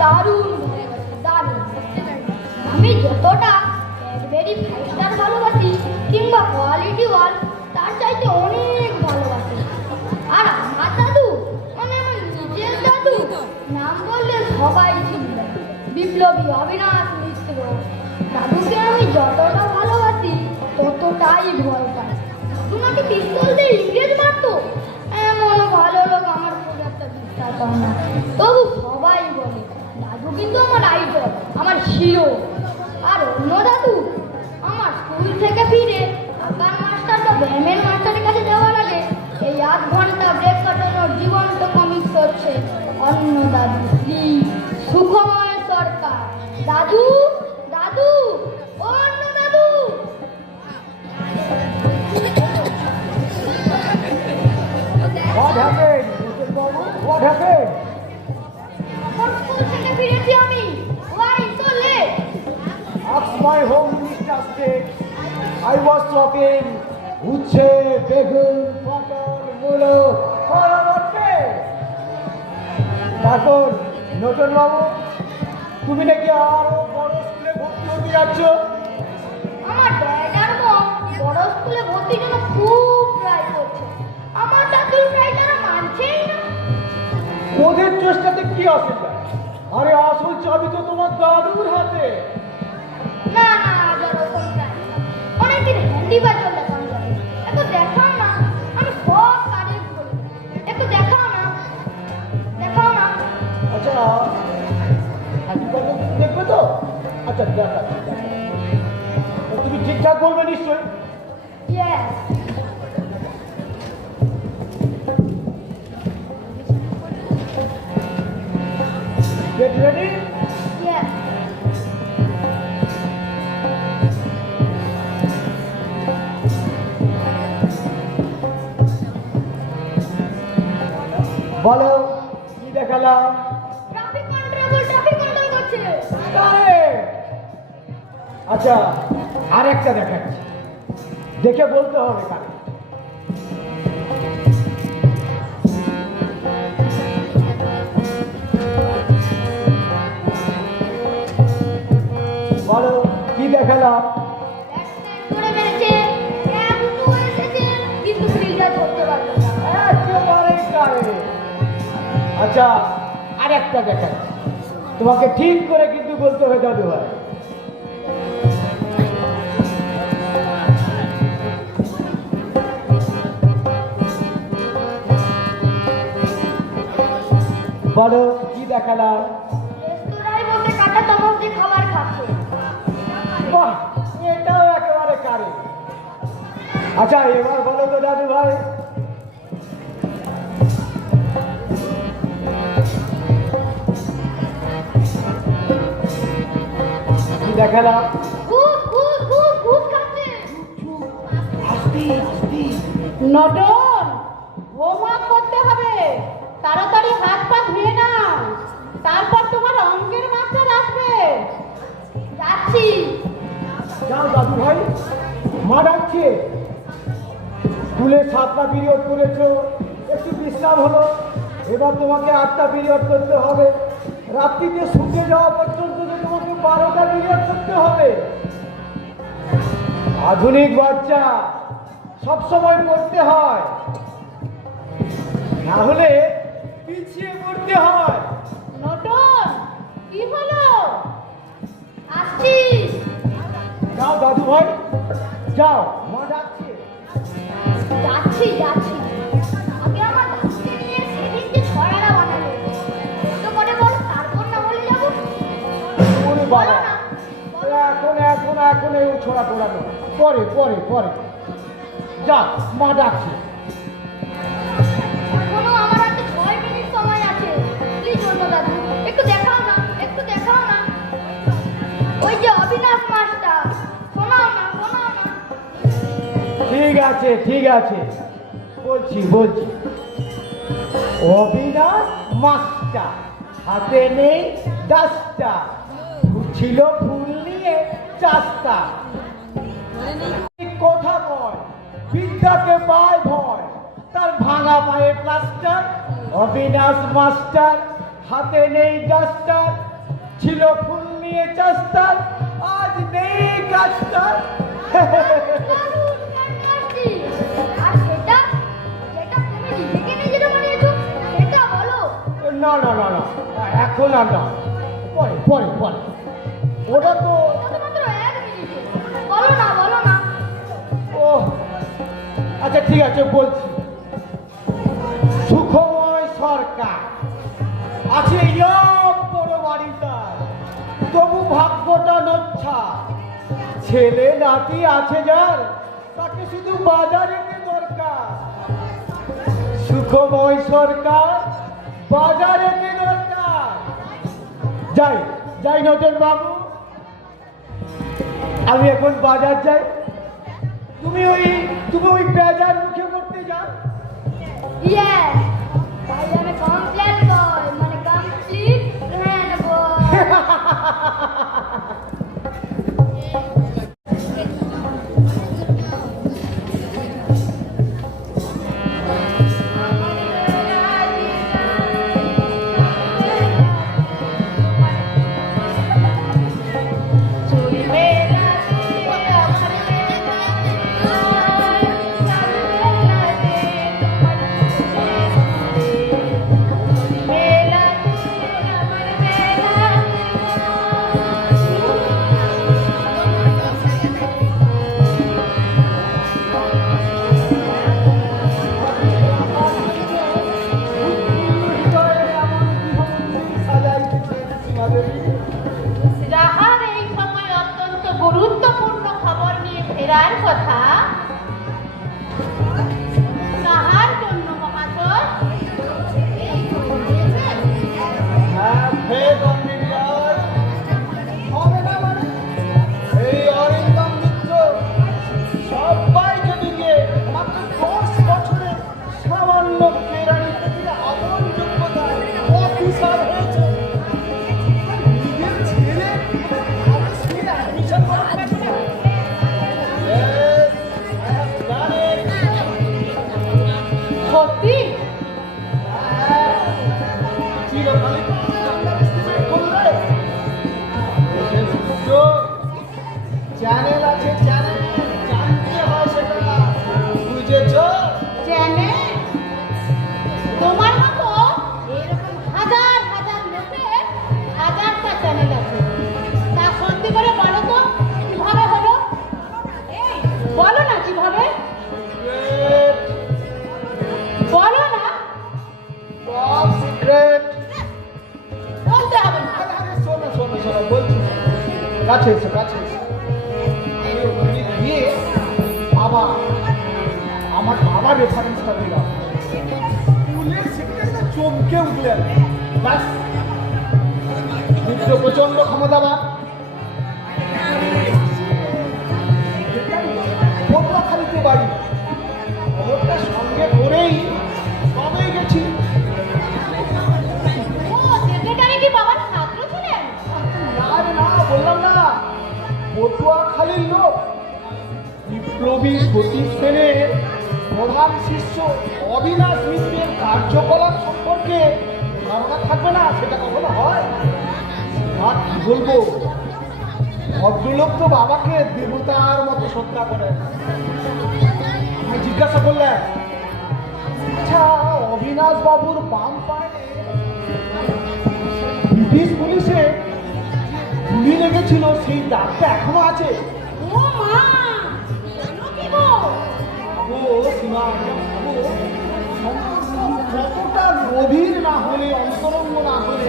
দারুণ দারুণ। আমি যতটা ক্যাডবেরি 5 স্টার ভালোবাসি কিংবা কোয়ালিটি ওয়াল তার চাইতে অনেক ভালোবাসি। আর আমার দাদু মানে আমার নিজের দাদু নাম বললে সবাই চিনবে, বিপ্লবী অবিনাশ মিত্র। দাদুকে আমি যতটা ভালোবাসি ততটাই ভয় পাই। দাদু নাকি পিস্তল দিয়ে ইংরেজ মারতো, এমন ভালো লোক আমার খুব একটা বিশ্বাস হয় না। তবু সবাই বলে দাদু কিন্তু আমার আইডল, আমার হিরো। আর অন্য দাদু আমার স্কুল থেকে ফিরে আঁকার মাস্টার বা ব্যায়ামের মাস্টারের কাছে যাওয়ার আগে এই 8 ঘন্টা ব্রেক কাটানোর জীবন্ত কমিক্স হচ্ছে অন্য দাদু শ্রী সুখময় সরকার। দাদু দাদু অন্য দাদু। What happened? What happened? School থেকে ফিরেছি আমি। Why so late? Ask my home minister state. I was talking উচ্ছে, বেগুন, পটল, মূলো, ফলমটে। তারপর নতুন বাবু, তুমি নাকি আরো বড় স্কুলে ভর্তি হতে যাচ্ছ? আমার ড্যাড আর মম বড় স্কুলে ভর্তির জন্য খুব ট্রাই করছে। আমার দাদুর ট্রাই তারা মানছেই না। ওদের চেষ্টাতে কি অসুবিধা? আরে আসল চাবি তো তোমার দাদুর হাতে। না না যেরকম ট্রাই অনেকদিন হ্যান্ডিবার চলে কাম করে। একটু দেখাও না, আমি সব কারেক্ট করি। একটু দেখাও না, দেখাও না। আচ্ছা দেখবে তো? আচ্ছা দেখা, তুমি ঠিকঠাক বলবে নিশ্চয়ই? Yes. Get ready? Yes. বলো কি দেখালাম? ট্রাফিক কন্ট্রোল করছে। আচ্ছা আর একটা দেখাচ্ছি, দেখে বলতে হবে কারে। বলো কি দেখালাম? করে মেরেছে, দুটো এসেছে কিন্তু ফিল্ডটা ধরতে পারলো না। একেবারে কারে। আচ্ছা আর একটা দেখাচ্ছি, তোমাকে ঠিক করে কিন্তু বলতে হবে দাদু ভাই। বলো কি দেখালাম? রেস্তোরাঁয় বসে কাটা চামচ দিয়ে খাবার খাচ্ছে। বাহ, এটাও একেবারে কারে। আচ্ছা এবার বলো তো দাদু ভাই, কি দেখালাম? ঘুষ খাচ্ছে। নটন, হোমওয়ার্ক করতে হবে, তাড়াতাড়ি হাত পা ধুয়ে নাও, তারপর তোমার অঙ্কের মাস্টার আসবে। যাচ্ছি। যাও দাদু ভাই, মা ডাকছে। স্কুলে 7টা পিরিয়ড করেছো, একটু বিশ্রাম হলো, এবার তোমাকে 8টা পিরিয়ড করতে হবে। রাত্রিতে শুতে যাওয়া পর্যন্ত তোমাকে 12টা পিরিয়ড করতে হবে। আধুনিক বাচ্চা সবসময় পড়তে হয়, না হলে পিছিয়ে পড়তে হয়। নটন, কি হলো? আসছি। যাও দাদু ভাই, যাও, মা ডাকছে। যাচ্ছি যাচ্ছি। আগে আমার দাদুকে নিয়ে সেদিনকে ছড়াটা বানালো। তো করে বল, তারপর না বলে যাবো। ওরে বাবা, এখন এই ছোড়া টোড়ানো পরে পরে পরে। যা, মা ডাকছে। এখনো আমার হাতে 6 মিনিট সময় আছে। প্লিজ অন্য দাদু একটু দেখাও না, একটু দেখাও না। ওই যে অবিনাশ মাস্টার, শোনাও না, শোনাও না। ঠিক আছে ঠিক আছে, বলছি বলছি। অবিনাশ মাস্টার, হাতে নেই ডাস্টার, ছিল ফুল নিয়ে চাস্তা। কথা বল, বিদ্যাকে পায় ভয়, তার ভাঙা পায়ে প্লাস্টার। অবিনাশ মাস্টার, হাতে নেই ডাস্টার, ছিল ফুল নিয়ে চাস্তার, আজ নেই কাজটার। দারুণ, fantastic! আর সেটা যেটা তুমি নিজেকে নিজেরা বানিয়েছো সেটা বলো। না না না না, এখন আর না, পরে পরে পরে। ওটা তো শুধুমাত্র 1 মিনিট। বলো না, বলো না। ও আচ্ছা ঠিক আছে বলছি। সুখময় সরকার আছে ইয়ম বড় বাড়িটা, তবু ভাগ্যটা নচ্ছা। ছেলে নাতি আছে যার, তাকে শুধু বাজারেতে দরকার। সুখময় সরকার বাজারেতে দরকার। যাই যাই নটেন বাবু, আমি এখন বাজার যাই। তুমি ওই বাজার মুখে করতে যাও। Yes! I am a complete boy, মানে complete grand boy. যাহার এই সময় অত্যন্ত গুরুত্বপূর্ণ খবর নিয়ে ফেরার কথা, তাহার জন্য মহাশয় হ্যাঁ, ফের অমৃতসর। হবে না মানে? এই অরিন্দম মিত্র সবাই যদি গিয়ে মাত্র 10 বছরে সামান্য কেরানি থেকে এমন যোগ্যতায় অফিসার হয়েছে, নিজের ছেলে আমার ছেলে অ্যাডমিশন করাতে পারবে না। Yes, I have done it. সত্যি চিরকালীন বললে চ্যানেল আছে, চ্যানেল জানতে হয়, সেটা বুঝেছ? জেনে তোমার মতো এরকম হাজার হাজার লোকের হাজারটা চ্যানেল আছে। তা সত্যি করে বলো তো কিভাবে হলো? এই বলো না কিভাবে, বলো না। Top secret. বলতে হবে না। আরে শোনো শোনো শোনো, বলছি, কাছে এসো কাছে এসো। আমি ওখানে গিয়ে আমার বাবার রেফারেন্সটা দিলাম, স্কুলের সেক্রেটারিটা চমকে উঠলেন। ব্যাস, মিত্র প্রচন্ড ক্ষমতাবান। পটুয়াখালীতে বাড়ি, খবরটা সঙ্গে করেই সবাই গেছি। ও সেক্রেটারি কি বাবার ছাত্র ছিলেন? না রে না, বললাম না, পটুয়াখালীর লোক। বিপ্লবী সতীশ সেনের প্রধান শিষ্য অবিনাশ মিত্রের কার্যকলাপ সম্পর্কে ধারণা থাকবে না, সেটা কখনো হয়? আর কি বলবো, ভদ্রলোক তো বাবাকে দেবতার মতো শ্রদ্ধা করেন। আমি জিজ্ঞাসা করলেন, আচ্ছা অবিনাশ বাবুর বাম পায়ে ব্রিটিশ পুলিশে গুলি লেগেছিল, সেই দাগটা এখনো আছে? ও মা, জানো কি গো? ও সীমা, ও কতটা গভীর না হলে, অন্তরঙ্গ না হলে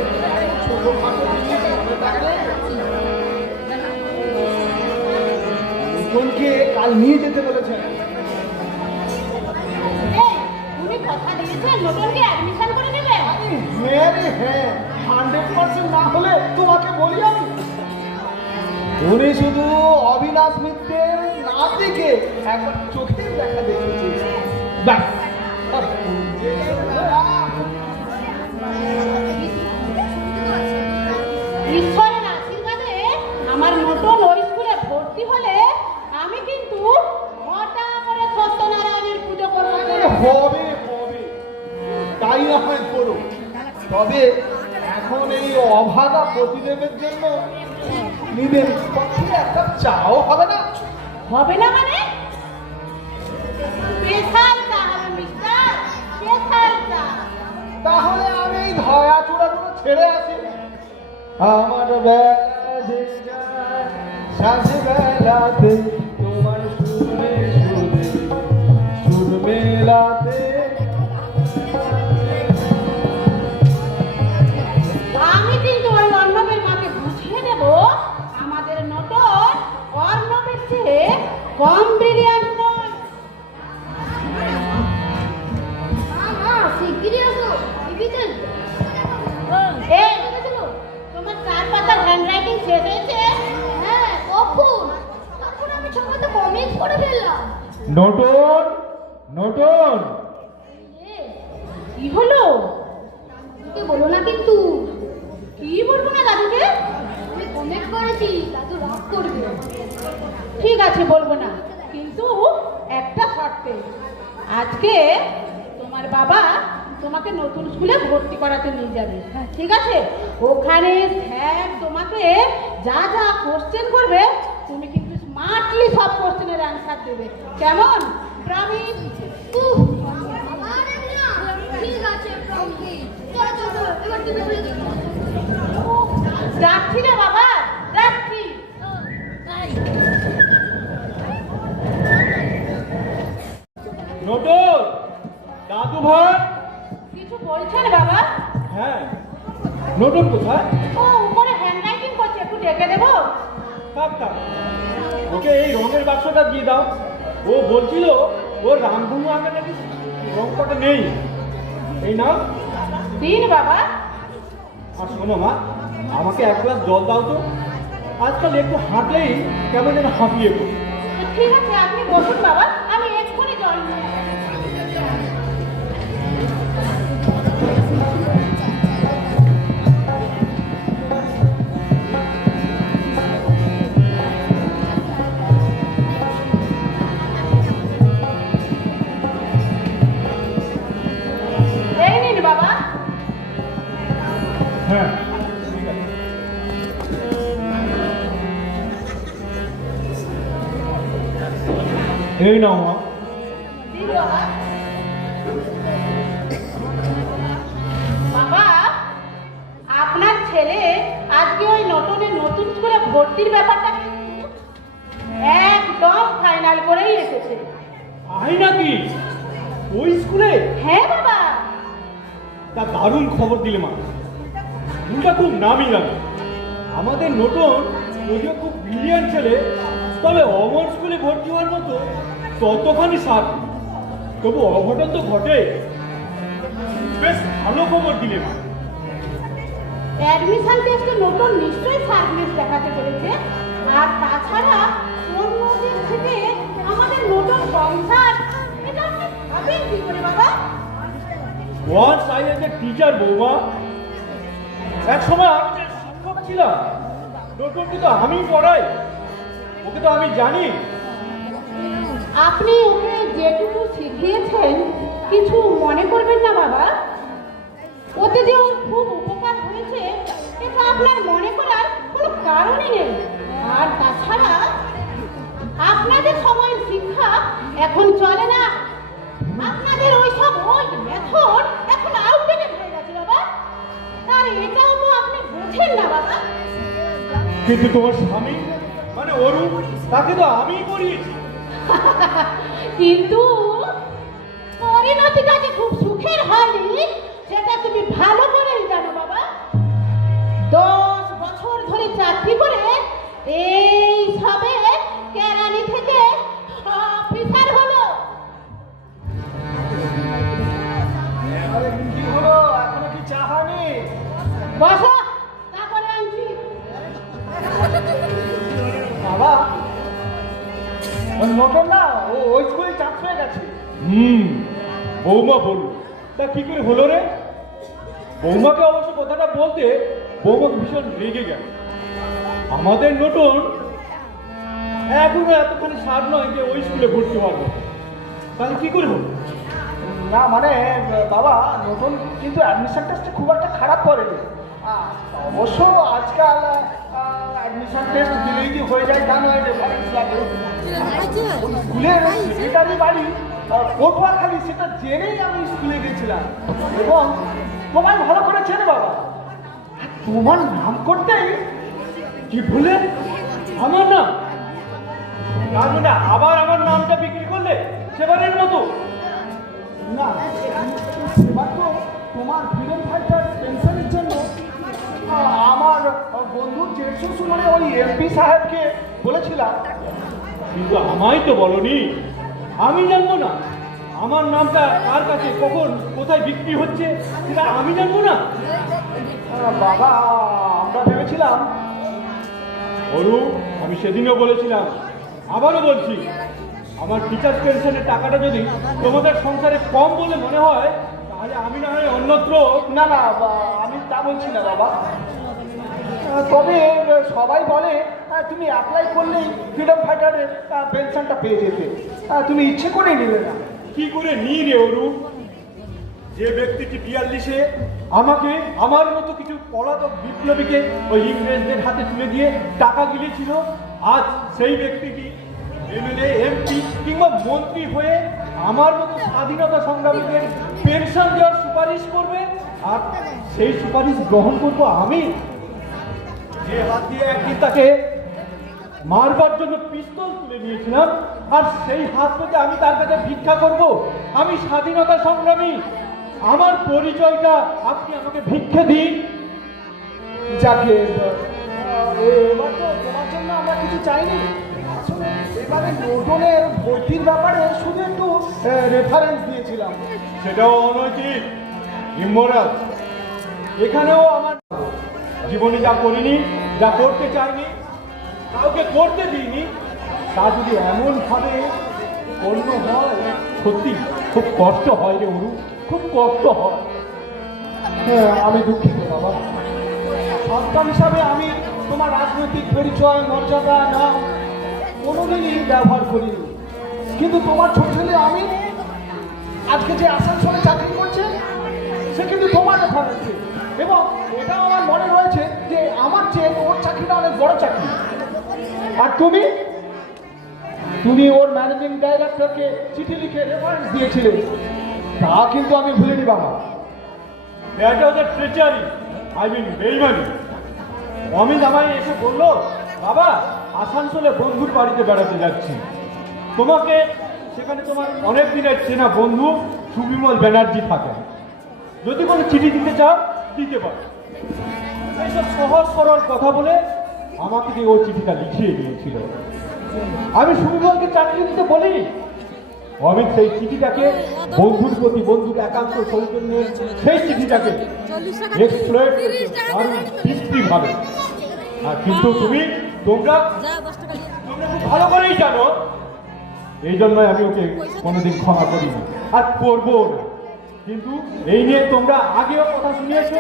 ছোটখাটো জিনিস মনে থাকলে। লোকনকে কাল নিয়ে যেতে বলেছেন। এই উনি কথা দিয়েছেন নতুনকে অ্যাডমিশন করে নেবেন। হ্যাঁ রে হ্যাঁ, 100% না হলে তোমাকে বলি আমি। উনি শুধু অবিনাশ মিত্রের নাতিকে একবার চোখে দেখা দেখেছি, ব্যাস। ঈশ্বরের আশীর্বাদে আমার নতুন ওই স্কুলে ভর্তি হলে আমি কিন্তু ঘটা করে সত্যনারায়ণের পুজো করবো। হবে হবে, তাই না হয় করো, তবে এখন এই অভাগা প্রতিদেবের জন্য নিজের পক্ষে একটা চাও হবে না? হবে না মানে? স্পেশাল চা হবে মিস্টার, স্পেশাল চা। তাহলে আমি এই ধয়া চূড়াগুলো ছেড়ে আসি। আমার বেলা যে যায় সাঁঝ বেলাতে তোমার সুরে সুরে সুর মেলাতে। আমি কিন্তু ওই অর্ণবের মাকে বুঝিয়ে দেব আমাদের নটর অর্ণবের চেয়ে কম ব্রিলিয়ান্ট নয়। মা শিগগিরই আসো, টিভিতে এই, তোমার 4 পাতার হ্যান্ডরাইটিং শেষ হয়েছে? হ্যাঁ কখন? তখন আমি সময়টা কমিক্স করে ফেললাম। নটন নটন, কি হলো? তোকে বলো না কিন্তু কি বলবো না দাদুকে? আমি কমেন্ট করেছি, দাদু রাগ করবে। ঠিক আছে বলবো না, কিন্তু একটা শর্তে। আজকে তোমার বাবা তোমাকে নতুন স্কুলে ভর্তি করাতে নিয়ে যাবে, ঠিক আছে? ওখানে স্যার তোমাকে যা যা কোশ্চেন করবে তুমি কিন্তু স্মার্টলি সব কোশ্চেনের অ্যান্সার দেবে, কেমন? প্রমিস? আমার না ঠিক আছে প্রমিস। চলো চলো এবার তুমি বলে দিও। যাচ্ছি না বাবা, যাচ্ছি। নটন, দাদু ভাই। কিছু বলছেন বাবা? হ্যাঁ, নটন কোথায়? ও উপরে হ্যান্ডরাইটিং করছে, একটু ডেকে দেবো? থাক থাক, ওকে এই রঙের বাক্সটা দিয়ে দাও। ও বলছিল ওর রামধনু আগে নাকি রংটা নেই। এই নাও। দিন বাবা। আর শোনো মা, আমাকে 1 গ্লাস জল দাও তো। আজকাল একটু হাঁটলেই কেমন যেন হাঁপিয়ে পড়ি। ঠিক আছে আপনি বসুন বাবা, আমি এক্ষুনি জল নিয়ে আসছি। এই নিন বাবা। হ্যাঁ ঠিক আছে। এই নাও মা। দিন বাবা। বাবা, আপনার ছেলে আজকে ওই নতুনের নতুন স্কুলে ভর্তির ব্যাপারটা কিন্তু একদম ফাইনাল করেই এসেছে। আই নাকি ওই স্কুলে? হ্যাঁ বাবা। তা দারুণ খবর দিলে মা। স্কুলটা খুব নামি দামি। আমাদের নতুন যদিও খুব ব্রিলিয়ান্ট ছেলে, তবে অমর স্কুলে ভর্তি হওয়ার মতো ততখানি সাথ। তবু অঘটন তো ঘটে। বেশ ভালো খবর দিলে মা। অ্যাডমিশন টেস্টে নতুন নিশ্চয়ই সার্ভিস দেখাতে পেরেছে, আর তাছাড়া অন্যদের থেকে আমাদের নতুন সংসার, এটা আপনি ভাবেন কি করে বাবা? Once I as a teacher বৌমা। এক সময় আমি যে শিক্ষক ছিলাম, নতুনকে তো আমি পড়াই, ওকে তো আমি জানি। আপনি ওকে যেটুকু শিখিয়েছেন কিছু মনে করবেন না বাবা। ওতে যে ওর খুব উপকার হয়েছে এটা আপনার মনে করার কোনো কারণই নেই। আর তাছাড়া আপনাদের সময়ের শিক্ষা এখন চলে না। আপনাদের ওইসব ওল্ড মেথড এখন আউটডেটেড হয়ে গেছে বাবা। আর এটাও তো আপনি বোঝেন না বাবা। কিন্তু তোমার স্বামী মানে অরুণ, তাকে তো আমিই পড়িয়েছি। কিন্তু পরিণতিটা যে খুব সুখের হয়নি সেটা তুমি ভালো করেই জানো বাবা। 10 বছর ধরে চাকরি করে এই সবে কেরানি থেকে অফিসার হলো। আরে কি হলো, এখনো কি চা হয়নি? বসো, তারপরে আনছি। বাবা, ওই নতুন না ও ওই স্কুলে চান্স পেয়ে গেছে। বৌমা বলল। তা কি করে হলো রে? বৌমাকে অবশ্য কথাটা বলতে বৌমা ভীষণ রেগে গেল। আমাদের নতুন এখনো এতখানি সার নয় যে ওই স্কুলে ভর্তি হওয়ার মতো। তাহলে কি করে হলো? না মানে বাবা, নতুন কিন্তু অ্যাডমিশন টেস্টে খুব একটা খারাপ করেনি। অবশ্য আজকাল অ্যাডমিশন টেস্ট দিলেই কি হয়ে যায় তা নয়, রেফারেন্স লাগে। স্কুলের সেক্রেটারি বাড়ি পটুয়াখালী, সেটা জেনেই আমি স্কুলে গেছিলাম এবং তোমায় ভালো করে চেনে বাবা। আর তোমার নাম করতেই কি ভুলে আমার নাম, তার মানে আবার আমার নামটা বিক্রি করলে সেবারের মতো? না, এবার তো তোমার ফ্রিডম ফাইটার পেনশনের জন্য আমার বন্ধু জেঠ শ্বশুর মানে ওই এমপি সাহেবকে বলেছিলাম। কিন্তু আমায় তো বলনি, আমি জানবো না আমার নামটা কার কাছে কখন কোথায় বিক্রি হচ্ছে সেটা আমি জানবো না? বাবা, আমরা ভেবেছিলাম। অরু, আমি সেদিনও বলেছিলাম, আবারও বলছি, আমার টিচার পেনশনের টাকাটা যদি তোমাদের সংসারে কম বলে মনে হয় তাহলে আমি না হয় অন্যত্র। না না, আমি তা বলছি না বাবা, তবে সবাই বলে তুমি অ্যাপ্লাই করলেই ফ্রিডম ফাইটারের পেনশনটা পেয়ে যেতে, তুমি ইচ্ছে করে নিলে না। কি করে নিই রে অরু? যে ব্যক্তিটি 42-এ আমাকে আমার মতো কিছু পলাতক বিপ্লবীকে ওই ইংরেজদের হাতে তুলে দিয়ে টাকা গিলেছিল, আজ সেই ব্যক্তিটি এমএলএ, এমপি কিংবা মন্ত্রী হয়ে আমার মতো স্বাধীনতা সংগ্রামীদের পেনশন দেওয়ার সুপারিশ করবে, আর সেই সুপারিশ গ্রহণ করবো আমি, যে হাত দিয়ে একদিন তাকে মারবার জন্য পিস্তল তুলে নিয়েছিলাম, আর সেই হাত পেতে আমি তার কাছে ভিক্ষা করব? আমি স্বাধীনতা সংগ্রামী, আমার পরিচয়টা আপনি আমাকে ভিক্ষা দিন। যাকে এবার তো তোমার জন্য আমরা কিছু চাইনি, আসলে এবারে নোটনের ভর্তির ব্যাপারে শুধু একটু রেফারেন্স দিয়েছিলাম। সেটাও অনৈতিক, ইমোরাল। এখানেও আমার জীবনে যা করিনি, যা করতে চাইনি, কাউকে করতে দিইনি, তা যদি এমন ভাবে অন্য হয়, সত্যি খুব কষ্ট হয় রে অরু, খুব কষ্ট হয়। হ্যাঁ, আমি দুঃখিত বাবা। সন্তান হিসাবে আমি তোমার রাজনৈতিক পরিচয়, মর্যাদা, নাম কোনোদিনই ব্যবহার করিনি, কিন্তু তোমার ছোট ছেলে আমি আজকে যে আসানসোলে চাকরি করছে সে কিন্তু তোমার রেফারেন্সে, এবং এটাও আমার মনে রয়েছে যে আমার চেয়ে ওর চাকরিটা অনেক বড় চাকরি। আর তুমি ওর ম্যানেজিং ডাইরেক্টরকে চিঠি লিখে রেফারেন্স দিয়েছিলে, তা কিন্তু আমি ভুলিনি বাবা। That was a ট্রেচারি, I mean বেইমানি। অমিত আমায় এসে বললো, বাবা আসানসোলে বন্ধুর বাড়িতে বেড়াতে যাচ্ছি, তোমাকে সেখানে তোমার অনেক দিনের চেনা বন্ধু সুবিমল ব্যানার্জি থাকে, যদি কোনো চিঠি দিতে চাও দিতে পারো। এইসব সহজ সরল কথা বলে আমাকে দিয়ে ও চিঠিটা লিখিয়ে দিয়েছিল। আমি সুবিমলকে চাকরি দিতে বলিনি। অমিত সেই চিঠিটাকে বন্ধুর প্রতি বন্ধুর একান্ত সৌজন্য, সেই চিঠিটাকে এক্সপ্লয়েট করতে দারুণ বিশ্রীভাবে। আর কিন্তু তোমরা খুব ভালো করেই জানো, এই জন্যই আমি ওকে কোনোদিন ক্ষমা করিনি আর করবো না। কিন্তু এই নিয়ে তোমরা আগেও কথা শুনিয়েছো,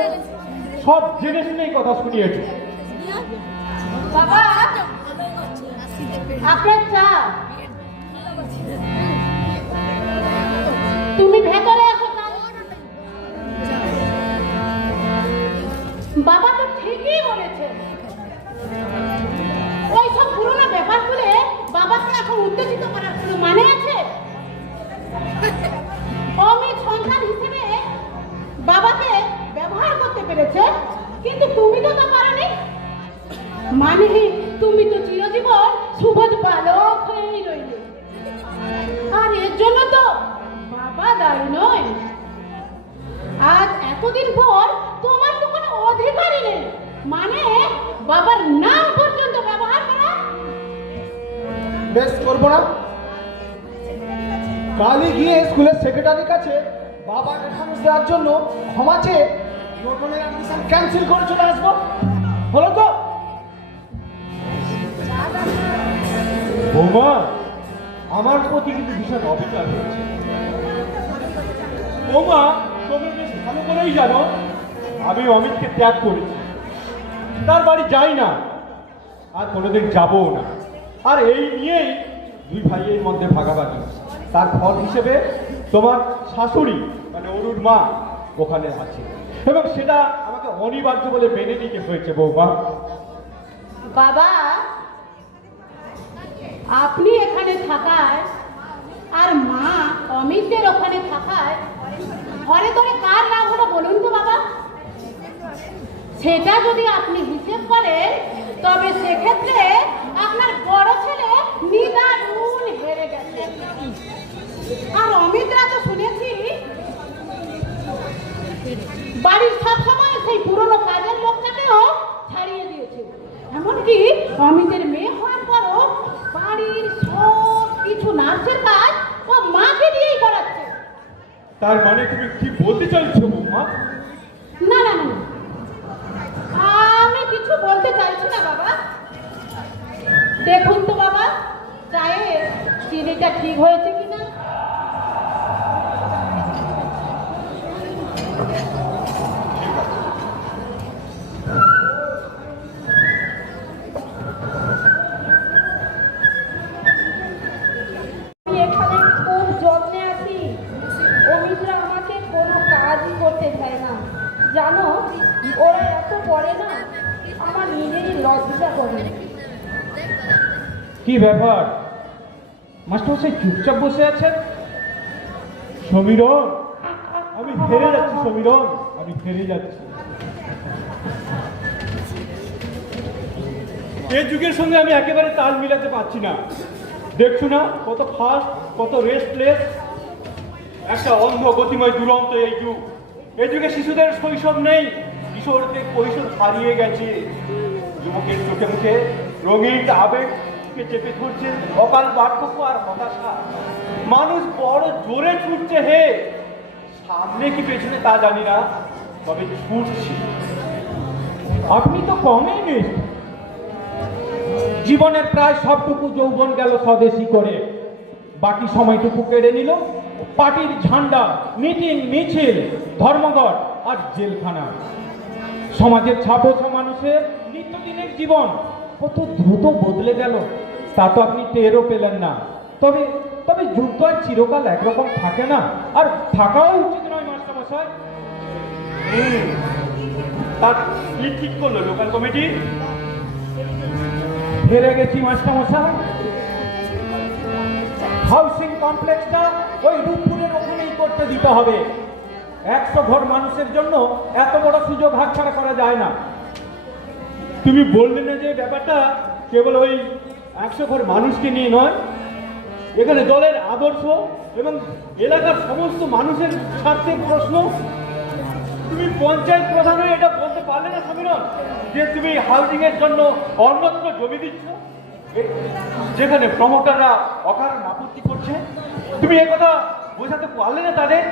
সব জেনে শুনেই কথা শুনিয়েছো। বাবা, আপনার চা। তুমি ভেতরে আসো। বাবা তো ঠিকই বলেছে, ওই সব পুরোনো ব্যাপার বলে বাবাকে এখন উত্তেজিত করার কোনো মানে আছে? অমিত সন্তান হিসেবে বাবাকে ব্যবহার করতে পেরেছে, কিন্তু তুমি তো তা পারোনি। মানে তুমি তো চিরজীবন সুবোধ বালক হয়েই রইলে, আর এর জন্য তো বাবা দায়ী নয়। আজ এতদিন পর তোমার তো কোনো অধিকারই নেই, মানে বাবার নাম পর্যন্ত ব্যবহার করা। বেশ, করবো না। কালই গিয়ে স্কুলের সেক্রেটারির কাছে বাবার রেফারেন্স দেওয়ার জন্য ক্ষমা চেয়ে নোটনের অ্যাডমিশন ক্যান্সেল করে চলে আসবো। হলো তো? বৌমা, আমার প্রতি কিন্তু ভীষণ অবিচার হয়েছে। বৌমা, তুমি বেশ ভালো করেই জানো আমি অমিতকে ত্যাগ করেছি, তার বাড়ি যাই না, আর কোনোদিন যাবও না। আর এই নিয়েই দুই ভাইয়ের মধ্যে ভাগাভাগি। তার ফল হিসেবে তোমার শাশুড়ি মানে অরুর মা ওখানে আছে, এবং সেটা আমাকে অনিবার্য বলে মেনে নিতে হয়েছে বৌমা। বাবা, আপনি এখানে থাকায় আর মা অমিতদের ওখানে থাকায় ঘরে ধরে কার লাভ হলো বলুন তো বাবা? সেটা যদি আপনি হিসেব করেন তবে সেক্ষেত্রে আপনার বড় ছেলে নিদারুণ হেরে গেছে। আর অমিতরা তো শুনেছি বাড়ির সব সময় সেই পুরনো কাজের লোকটাকেও ছাড়িয়ে দিয়েছে। এমনকি অমিতের মেয়ে হওয়ার পরও বাড়ির সব কিছু নার্সের কাজ ও মাকে দিয়েই করাচ্ছে। তার মানে তুমি কি বলতে চাইছো বৌমা? না না না, আমি কিছু বলতে চাইছি না বাবা। দেখুন তো বাবা, চায়ে চিনিটা ঠিক হয়েছে কিনা। আমি এখানে খুব যত্নে আছি। অমিতরা আমাকে কোনো কাজই করতে চায় না জানো। ওরা এত করে না, আমার নিজেরই লজ্জা করে। কি ব্যাপার মাস্টারমশাই চুপচাপ বসে আছেন? সমীরন, আমি হেরে যাচ্ছি সমীরন, আমি হেরে যাচ্ছি। এই যুগের সঙ্গে আমি একেবারে তাল মিলাতে পারছি না। দেখছো না কত ফাস্ট, কত রেস্টলেস, একটা অন্ধ গতিময় দুরন্ত এই যুগ। এই যুগে শিশুদের শৈশব নেই, কিশোরদের কৈশোর হারিয়ে গেছে। যুবকের চোখে মুখে রঙিন আবেগকে চেপে ধরছে অকাল বার্ধক্য আর হতাশা। মানুষ বড় জোরে ছুটছে, হে সামনে কি পেছনে তা জানি না, তবে ছুটছি। আপনি তো কমই নেই। জীবনের প্রায় সবটুকু যৌবন গেল স্বদেশী করে, বাকি সময়টুকু কেড়ে নিল পার্টির ঝান্ডা, মিটিং, মিছিল, ধর্মঘট আর জেলখানা। সমাজের ছাপোছা মানুষের নিত্যদিনের জীবন কত দ্রুত বদলে গেল তা তো আপনি টেরও পেলেন না। তবে তবে যুগ তো আর চিরকাল একরকম থাকে না, আর থাকাও উচিত নয় মাস্টারমশাই। তার কি ঠিক করলো লোকাল কমিটি? হেরে গেছি মাস্টারমশাই। হাউসিং কমপ্লেক্সটা ওই রূপপুরের ওখানেই করতে দিতে হবে। 100 ঘর মানুষের জন্য এত বড় সুযোগ হাতছাড়া করা যায় না। তুমি বললে না যে ব্যাপারটা কেবল ওই 100 ঘর মানুষকে নিয়ে নয়, এখানে দলের আদর্শ এবং এলাকার সমস্ত মানুষের স্বার্থের প্রশ্ন। তুমি পঞ্চায়েত প্রধান হয়ে এটা বলতে পারলে না সমীরন যে তুমি হাউজিং এর জন্য অন্যত্র জমি দিচ্ছ, যেখানে প্রমোটাররা অকারণ আপত্তি করছে? তুমি এই কথা বোঝাতে পারলে না তাদের?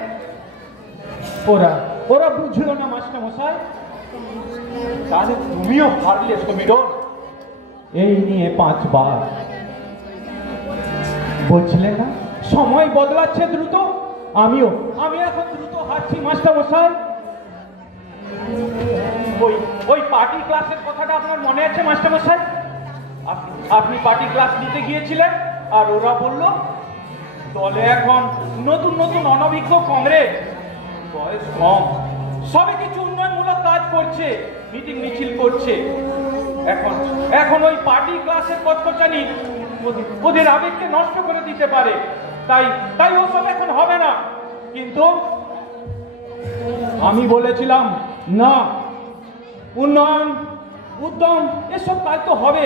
ওরা ওরা বুঝলো না মাস্টারমশাই। তাহলে তুমিও হারলে সমীরন। এই নিয়ে 5 বার বলছিলে না সময় বদলাচ্ছে দ্রুত। আমি এখন দ্রুত হারছি মাস্টারমশাই। ওই পার্টি ক্লাসের কথাটা আপনার মনে আছে মাস্টারমশাই? আপনি পার্টি ক্লাস নিতে গিয়েছিলেন আর ওরা বলল দলে এখন নতুন নতুন অনভিজ্ঞ কংগ্রেস, বয়স কম, সবে কিছু উন্নয়নমূলক কাজ করছে, মিটিং মিছিল করছে। এখন ওই পার্টি ক্লাসের কর্মচারী ওদের আবেগকে নষ্ট করে দিতে পারে, তাই ওসব এখন হবে না। কিন্তু আমি বলেছিলাম না, উন্নয়ন, উদ্যম এসব কাজ তো হবে,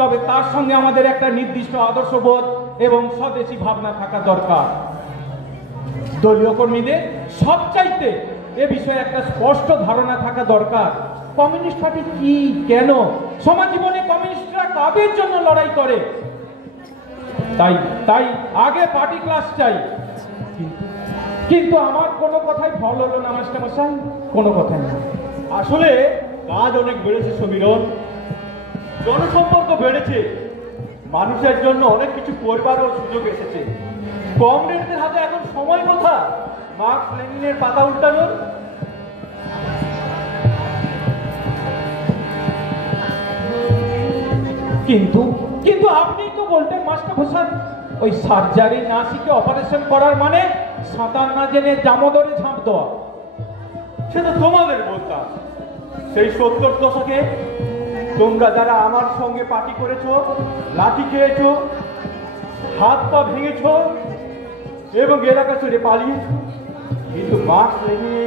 তবে তার সঙ্গে আমাদের একটা নির্দিষ্ট আদর্শবোধ এবং স্বদেশী ভাবনা থাকা দরকার। দলীয় কর্মীদের সবচাইতে এ বিষয়ে একটা স্পষ্ট ধারণা থাকা দরকার। কমিউনিস্ট পার্টি কি, কেন, সমাজ জীবনে কমিউনিস্টরা কাদের জন্য লড়াই করে। তাই আগে পার্টি ক্লাস চাই। কিন্তু আমার কোনো কথাই ফল হলো না মাস্টারমশাই, কোনো কথাই না। আসলে কাজ অনেক বেড়েছে সমীরন, জনসম্পর্ক বেড়েছে, মানুষের জন্য অনেক কিছু করবারও সুযোগ এসেছে। কমরেডদের হাতে এখন সময় কোথায় মার্কস লেনিনের পাতা উল্টানোর? কিন্তু আপনি তো বলতেন মাস্টারমশাই, ওই সার্জারি না শিখে অপারেশন করার মানে সাঁতার না জেনে জামদরে ঝাঁপ দেওয়া। সে তো তোমাদের বলতাম, সেই 70 দশকে তোমরা যারা আমার সঙ্গে পার্টি করেছো, লাঠি খেয়েছো, হাত পা ভেঙেছো এবং এলাকা ছেড়ে পালিয়েছো, কিন্তু মাস্ক লেগে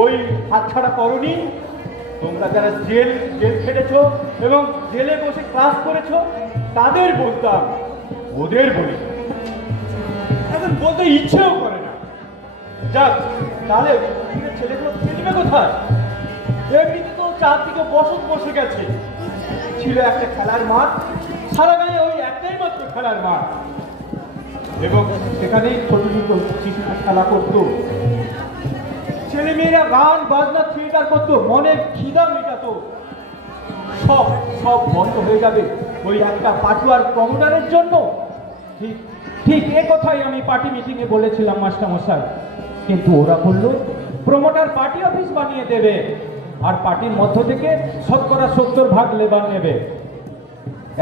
ওই হাতছাড়া করনি। তোমরা যারা জেল খেটেছো এবং জেলে বসে ক্লাস করেছো, তাদের বলতাম, ওদের বলি এখন বলতে ইচ্ছেও করে না। যাক, তাহলে ছেলেগুলো খেলবে কোথায়? এমনিতে তো চারদিকে বসত বসে গেছে। ছিল একটা খেলার মাঠ, সারা গায়ে ওই একটাই মাত্র খেলার মাঠ, এবং সেখানেই ছোট ছোট শিশুরা খেলা করতো। ছেলে মেয়েরা গান বাজনা থিয়েটার করতো, মনের খিদা মেটাতো। সব সব বন্ধ হয়ে যাবে ওই একটা পাটুয়ার প্রমোটারের জন্য। ঠিক ঠিক এ কথাই আমি পার্টি মিটিংয়ে বলেছিলাম মাস্টারমশাই, কিন্তু ওরা বললো প্রমোটার পার্টি অফিস বানিয়ে দেবে আর পার্টির মধ্য থেকে 70% লেবার নেবে।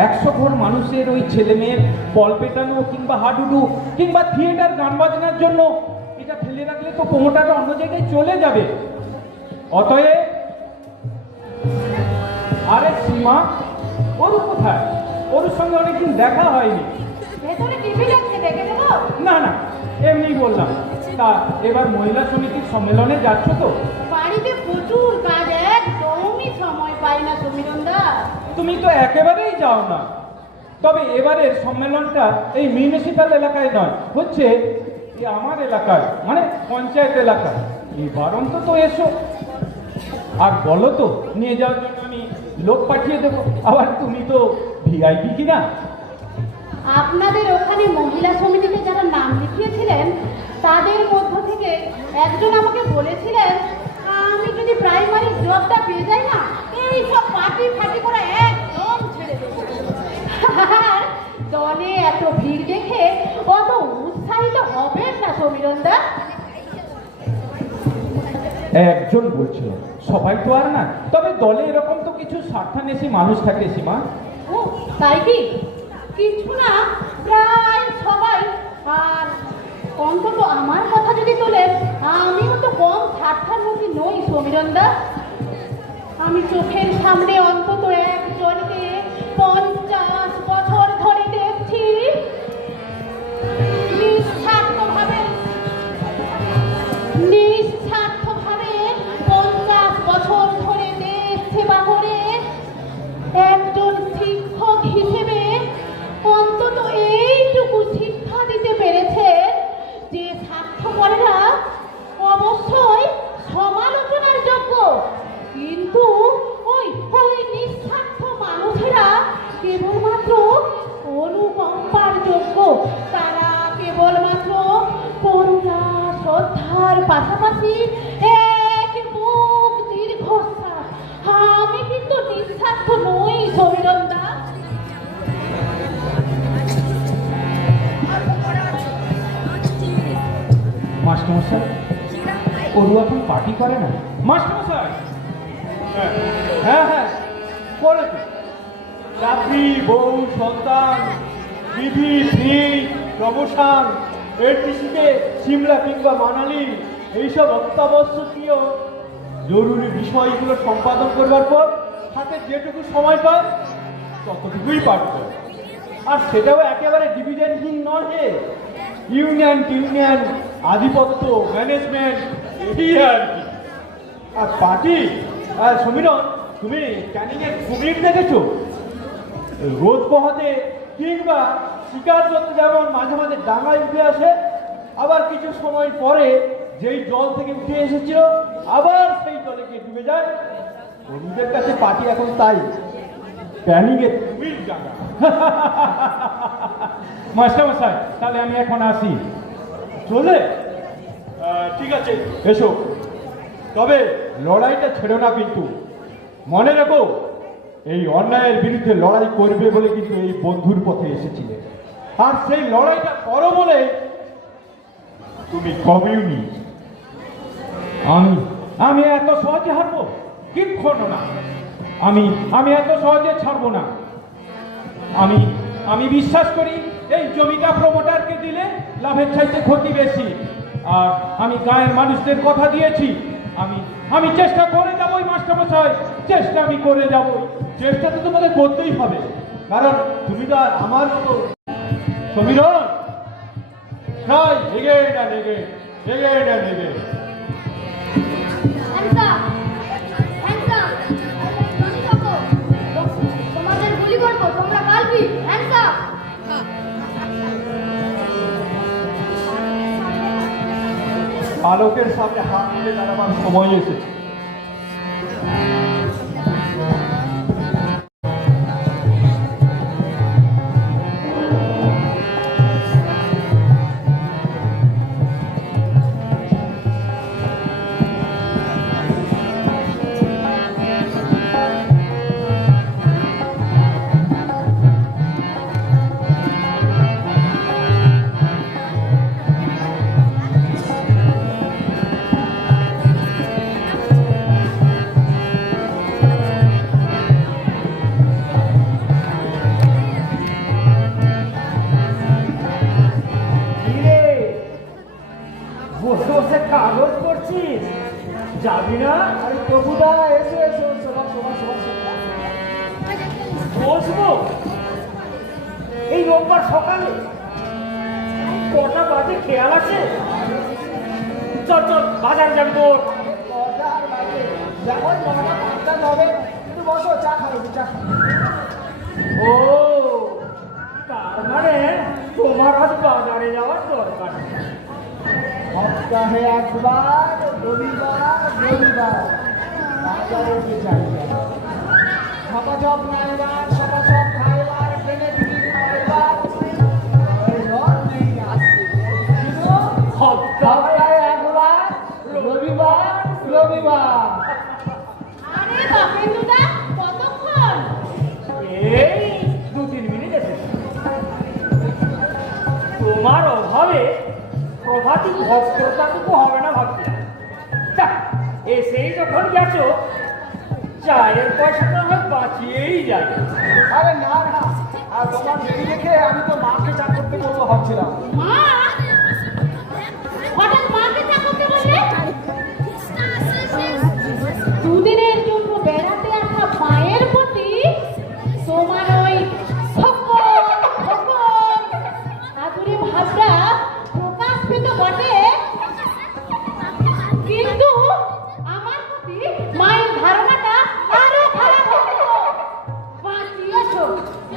100 ঘর মানুষের ওই ছেলে মেয়ের বল পেটানো কিংবা হাডুডু কিংবা থিয়েটার গান বাজনার জন্য এটা ফেলে রাখলে তো প্রমোটাররা অন্য জায়গায় চলে যাবে। অতএব আরে সীমা, ওর কোথায়? ওর সঙ্গে অনেকদিন দেখা হয়নি। ভেতরে টিভি দেখছে, দেখে দেবো? না না, এমনি বললাম। তা এবার মহিলা সমিতির সম্মেলনে যাচ্ছ তো? বাড়িতে প্রচুর কাজ, একদমই সময় পাই না সমীরণদা। তুমি তো একেবারেই যাও না। তবে এবারের সম্মেলনটা এই মিউনিসিপ্যাল এলাকায় নয়, হচ্ছে আমার এলাকায়, মানে পঞ্চায়েত এলাকায়। এবার অন্তত এসো আর বলো তো, নিয়ে যাওয়ার জন্য আমি লোক পাঠিয়ে দেবো। আবার তুমি তো ভিআইপি কিনা। আপনাদের ওখানে মহিলা সমিতিতে যারা নাম লিখিয়েছিলেন তাদের মধ্য থেকে একজন আমাকে বলেছিলেন, আমি যদি প্রাইমারি জবটা পেয়ে যাই না, এই সব পার্টি ফাটি করা একদম ছেড়ে দেবো। আর দলে এত ভিড় দেখে অত উৎসাহিত হবেন না সমীরণদা। একজন বলছিল, সবাই তো আর না। তবে দলে এরকম তো কিছু স্বার্থান্বেষী মানুষ থাকে সীমা। ও তাই কি? কিছু না, প্রায় সবাই। আর অন্তত আমার কথা যদি তোলেন, আমিও তো কম স্বার্থান্বেষী নই সমীরণদা। আমি চোখের সামনে অন্তত একজনকে 50 বছর ধরে দেখছি নিঃস্বার্থভাবে 50 বছর ধরে দেশ সেবা করে একজন শিক্ষক হিসেবে অন্তত এইটুকু শিক্ষা দিতে পেরেছে যে স্বার্থপরেরা অবশ্যই সমালোচনার যোগ্য, কিন্তু ওই নিঃস্বার্থ মানুষেরা কেবলমাত্র অনুকম্পার যোগ্য। তারা কেবলমাত্র করুণা শ্রদ্ধার পাশাপাশি এক বুক দীর্ঘশ্বাস। আমি কিন্তু নিঃস্বার্থ নই সমীরণদা। মাস্টারমশাই, ওরু এখন পার্টি করে না। মাস্টারমশাই, হ্যাঁ হ্যাঁ করে তো। চাকরি, বউ, সন্তান, টিভি, ফ্রিজ, প্রমোশন, এলটিসিতে সিমলা কিংবা মানালি, এইসব অত্যাবশ্যকীয় জরুরি বিষয়গুলো সম্পাদন করবার পর হাতে যেটুকু সময় পায় ততটুকুই পাঠ করে। আর সেটাও একেবারে ডিভিডেন্ডহীন নয় যে ইউনিয়ন টিউনিয়ন, আধিপত্য, ম্যানেজমেন্ট, এই আর কি। আর পার্টি, আর সমীরণ, তুমি ক্যানিংয়ের কুমির দেখেছো? রোদ পোহাতে কিংবা শিকার করতে যেমন মাঝে মাঝে ডাঙায় উঠে আসে, আবার কিছু সময় পরে যেই জল থেকে উঠে এসেছিল আবার সেই জলে গিয়ে ডুবে যায়। বন্ধুদের কাছে পার্টি এখন তাই, ক্যানিংয়ের কুমির ডাঙা। মাস্টারমশাই, তাহলে আমি এখন আসি। চলে? ঠিক আছে, এসো। তবে লড়াইটা ছেড়ো না কিন্তু। মনে রেখো, এই অন্যায়ের বিরুদ্ধে লড়াই করবে বলে কিন্তু এই বন্ধুর পথে এসেছিলে, আর সেই লড়াইটা করো বলে তুমি কমিউনিস্ট। আমি এত সহজে হারবো? কিচ্ছুন না। আমি এত সহজে ছাড়বো না। আমি বিশ্বাস করি এই জমিটা প্রমোটারকে দিলে লাভের চাইতে ক্ষতি বেশি। আর আমি গায়ের মানুষদের কথা দিয়েছি, আমি চেষ্টা করে যাবো ওই মাস মাস্টারমশাই, চেষ্টা আমি করে যাব। চেষ্টা তো তোমাদের করতেই হবে, কারণ তুমি তো আর আমার মতো। Samiran, try again and again, again and again. Handsome, handsome, তুমি থাকো। তোমাদের গুলি করবো, তোমরা পারবি। হ্যান্ডসাম। আলোকের সামনে হাত তুলে দাঁড়াবার সময় এসেছে। বসে বসে কাগজ করছিস, যাবি না? আরে প্রভুদা, এসো এসো, বসবো এই রোববার সকালে? কটা বাজে খেয়াল আছে? চল চল, বাজার যাবি তোর। যেমন 9টা 5টা 9, একটু বসো, চা খাবো, চা। ও, তার মানে তোমার আজ বাজারে যাওয়ার দরকার নেই। সপ্তাহে একবার রবিবার বাজারে যাই। সপাচপ নাইবার, সপাচপ খাইবার, ট্রেনে টিকিট নাইবার, সপ্তাহে একবার রবিবার। আরে বাপেন্দুদা, কতক্ষণ? এই 2-3 মিনিট এসেছে। তোমার অভাবে প্রভাতী ভদ্রতাটুকু হবে না ভাবছিলাম। এসেই যখন গেছো, চায়ের পয়সাটা আমার বাঁচিয়েই যায়। আরে না না, আর তোমার দেরি দেখে আমি তো মাকে চা করতে বলবো ভাবছিলাম। মা? হঠাৎ মাকে চা করতে বললে? দুদিনের জন্য বেড়াতে আসা মায়ের প্রতি তোমার ওই আদুরে ভাবটা প্রকাশ পেত বটে, কিন্তু আমার প্রতি মায়ের ধারণাটা আরো খারাপ হতো। বাঁচিয়েছো।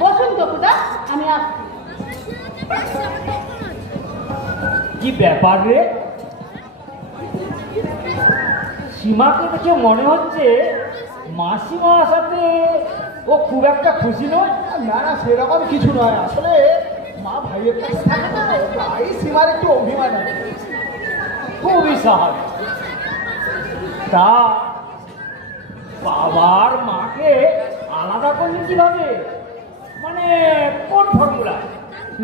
বসুন দকুদা, আমি আসছি। কি ব্যাপার রে? সীমাকে দেখে মনে হচ্ছে মাসিমার সাথে ও খুব একটা খুশি নয়। না না, সেরকম কিছু নয়। আসলে মা ভাইয়ের কাছে থাকে না, তাই সীমার একটু অভিমান আছে। খুবই স্বাভাবিক। তা বাবার মাকে আলাদা করলে কিভাবে? মানে কোন ফর্মুলা?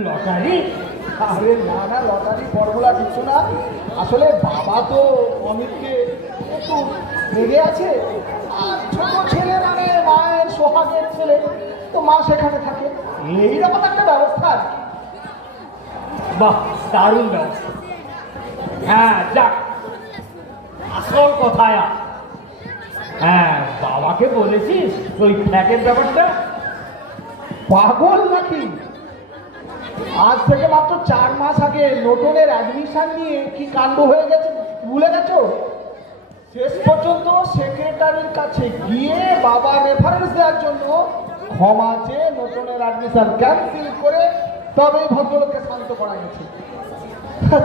লটারি? আরে না না, লটারি ফর্মুলা কিছু না। আসলে বাবা তো অমিতকে একটু রেগে আছে, আর ছোট ছেলে মানে মায়ের সোহাগের ছেলে, তো মা সেখানে থাকে, এইরকম একটা ব্যবস্থা। বাহ, দারুণ ব্যবস্থা। হ্যাঁ, যাক, আসল কথায় হ্যাঁ, বাবাকে বলেছিস ওই ফ্ল্যাটের ব্যাপারটা? পাগল নাকি? আজ থেকে মাত্র 4 মাস আগে নতুনের অ্যাডমিশন নিয়ে কি কাণ্ড হয়ে গেছে ভুলে গেছো? শেষ পর্যন্ত সেক্রেটারির কাছে গিয়ে বাবা রেফারেন্স দেওয়ার জন্য ক্ষমা চেয়ে নতুনের অ্যাডমিশন ক্যান্সেল করে তবেই ভদ্রলোককে শান্ত করা গেছে।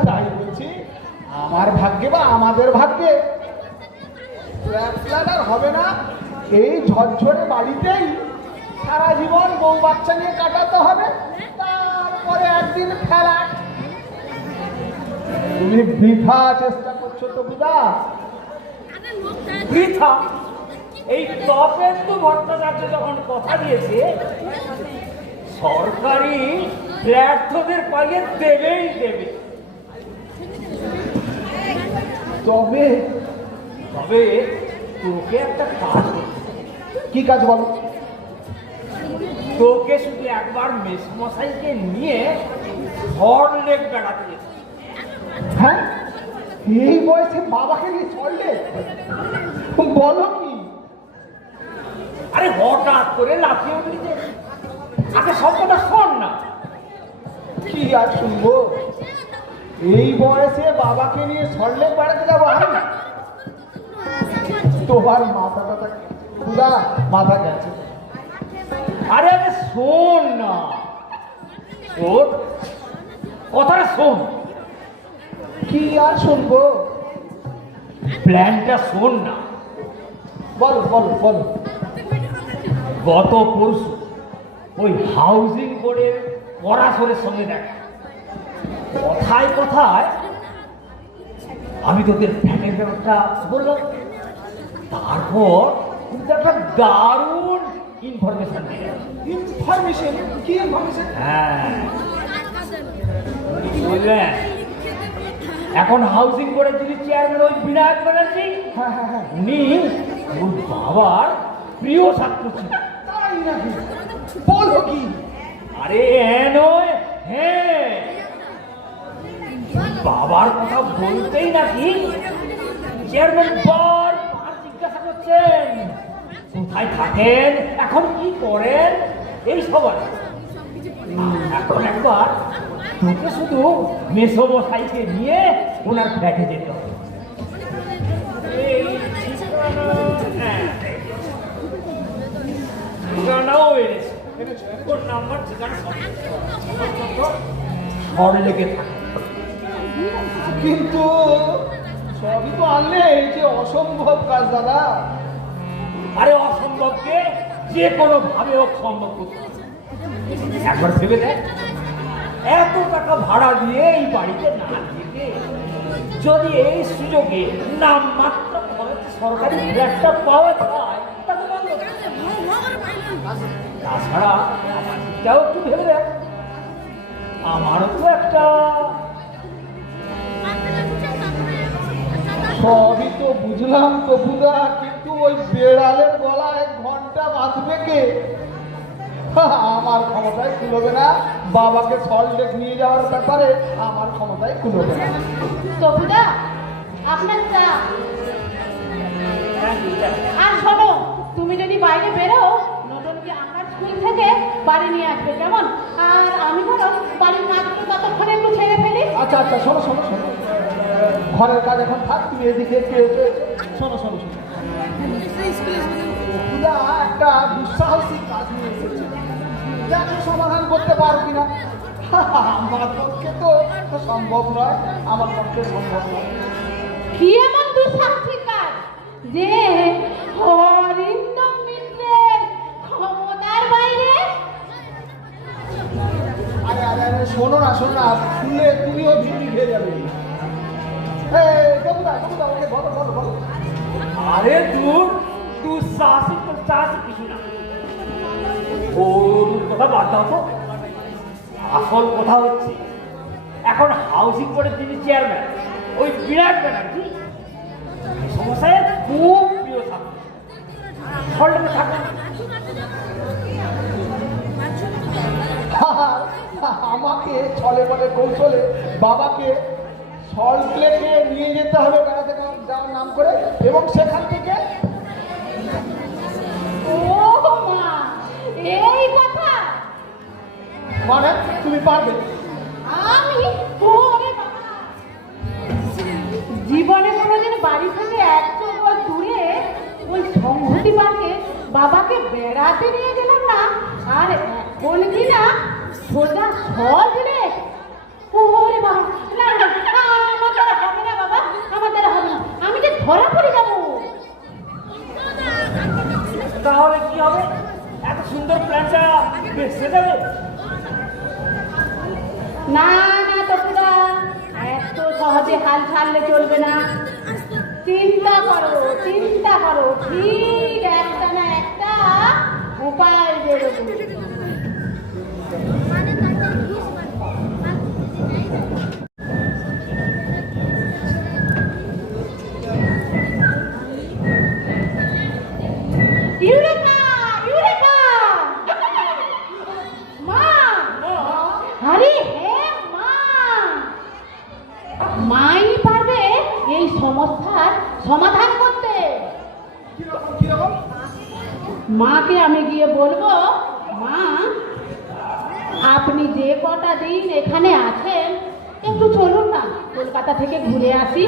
তাই বলছি, আমার ভাগ্যে বা আমাদের ভাগ্যে প্ল্যানার হবে না, এই ঝরঝরে বাড়িতেই সারা জীবন বউ বাচ্চা নিয়ে কাটাতে হবে, তারপরে একদিন ফ্ল্যাট। তুমি বৃথা চেষ্টা করছো তো বুদা, বৃথা। এই তপেন্দু ভট্টাচার্য যখন কথা দিয়েছে সরকারি ফ্ল্যাট তোদের পাইয়ে দেবেই দেবে। তবে তবে তোকে একটা কাজ করতে। কি কাজ বলো? তোকে শুধু একবার মেসমশাইকে নিয়ে হরলেক বেড়াতে যেতে। হ্যাঁ, এই বয়সে বাবাকে নিয়ে চললে? বলো কি? আরে হঠাৎ করে লাফিয়ে উঠলি যে, আগে সব কথা শোন না। কি আর শুনবো, এই বয়সে বাবাকে নিয়ে সল্টলেক বেড়াতে যাবো আমি? তোমার মাথাটা পুরা মাথা গেছে। আরে আরে শোন না, শোন কথাটা শোন। কি আর শুনবো, প্ল্যানটা শোন না। বলো বলো বলো। গত পরশু ওই হাউজিং বোর্ডের পরাশরের সঙ্গে দেখা, কথায় কথায় আমি তোদের ফ্ল্যাটের ব্যাপারটা বললাম, তারপর কিন্তু একটা দারুণ ইনফরমেশন দিয়ে গেল। ইনফরমেশন? কি ইনফরমেশন? হ্যাঁ, বুঝলেন, এখন হাউজিং বোর্ডের যিনি চেয়ারম্যান ওই বিনায়ক ব্যানার্জি, হ্যাঁ হ্যাঁ হ্যাঁ। উনি ওর বাবার প্রিয় ছাত্র ছিলেন। তাই নাকি? বলো কি? আরে নয়, হ্যাঁ, বাবার কথা বলতেই নাকি চেয়ারম্যান বার জিজ্ঞাসা করছেন কোথায় থাকেন, এখন কি করেন, এই সবার। এখন একবার তোকে শুধু মেসোমশাইকে নিয়ে ওনার ফ্ল্যাটে যেতে হবে। এই ঠিকানা, হ্যাঁ, ঠিকানাও এনেছে, ওর নাম্বার ঠিকানা সব লেগে থাকে। কিন্তু সবই তো আনলে, এই যে অসম্ভব কাজ দাদা। আরে অসম্ভবকে যে কোনো ভাবে হোক সম্ভব করতে হবে। একবার ভেবে দেখ, এত টাকা ভাড়া দিয়ে এই বাড়িতে না থেকে যদি এই সুযোগে নামমাত্র সরকারি ফ্ল্যাটটা পাওয়া যায়, তাহলে ভালো। তাছাড়া আমার দিকটাও একটু ভেবে দেখ, আমারও তো একটা। সবই তো বুঝলাম কপুদা, কিন্তু ওই বেড়ালের গলায় ঘন্টা বাঁধবে কে? আমার ক্ষমতায় কুলোবে না। বাবাকে সল্টলেক নিয়ে যাওয়ার ব্যাপারে আমার ক্ষমতায় কুলোবে না। তবুদা, আপনার চা। আর শোনো, তুমি যদি বাইরে বেরো, নতুনকে আঁকার স্কুল থেকে বাড়ি নিয়ে আসবে, কেমন? আর আমি বলো বাড়ির কাজগুলো ততক্ষণে একটু ছেড়ে ফেলি। আচ্ছা আচ্ছা, শোনো শোনো শোনো, ঘরের কাজ এখন থাক, তুমি এদিকে একটু এসো। শোনো শোনো শোনো, কপুদা একটা দুঃসাহসিক কাজ নিয়ে এসেছে, দেখো সমাধান করতে পারো কিনা। আমার পক্ষে তো সম্ভব নয়, আমার পক্ষে সম্ভব নয়। কি এমন দুঃসাহসিক কাজ যে অরিন্দম মিত্রের ক্ষমতার বাইরে? আরে আরে আরে, শোনো না শোনো না, শুনলে তুমিও ভিড়ি খেয়ে যাবে। কপুদা কপুদা, ওকে বলো বলো বলো। আরে তুই সাহসিক তো সাহসিক কিছু না, ওর কথা বাদ দাও তো। আসল কথা হচ্ছে, এখন হাউজিং বোর্ডের যিনি চেয়ারম্যান ওই বিরাট ব্যানার্জি সমস্যায় খুব প্রিয় ছাত্র, সল্টলেকে থাকবেন। আমাকে ছলে বলে কৌশলে বাবাকে সল্টলেকে নিয়ে যেতে হবে বেড়াতে যাওয়ার নাম করে, এবং সেখান থেকে ও মা, এই কথা? মানে তুমি পারবে? আমি ওরে বাবা, জীবনে কোনোদিন বাড়ি থেকে একশো গজ দূরে ওই সংহতি পার্কে বাবাকে বেড়াতে নিয়ে গেলাম না, আর এখন কি না সোজা সল্টলেক। ওরে বাবা, না না, আমার দ্বারা হবে না বাবা, আমার দ্বারা হবে না, আমি যে ধরা পড়ে যাবো। তাহলে কি হবে? এত সুন্দর প্ল্যানটা বেঁচে যাবে? না না তপুদা, এত সহজে হাল ছাড়লে চলবে না। চিন্তা করো, ঠিক একটা না একটা উপায় বেরোবে। Eureka, eureka! মা! আরে হ্যাঁ মা! মাই পারবে এই সমস্যার সমাধান করতে। কিরকম কিরকম? মাকে আমি গিয়ে বলবো, মা আপনি যে কটা দিন এখানে আছেন একটু চলুন না, কলকাতা থেকে ঘুরে আসি।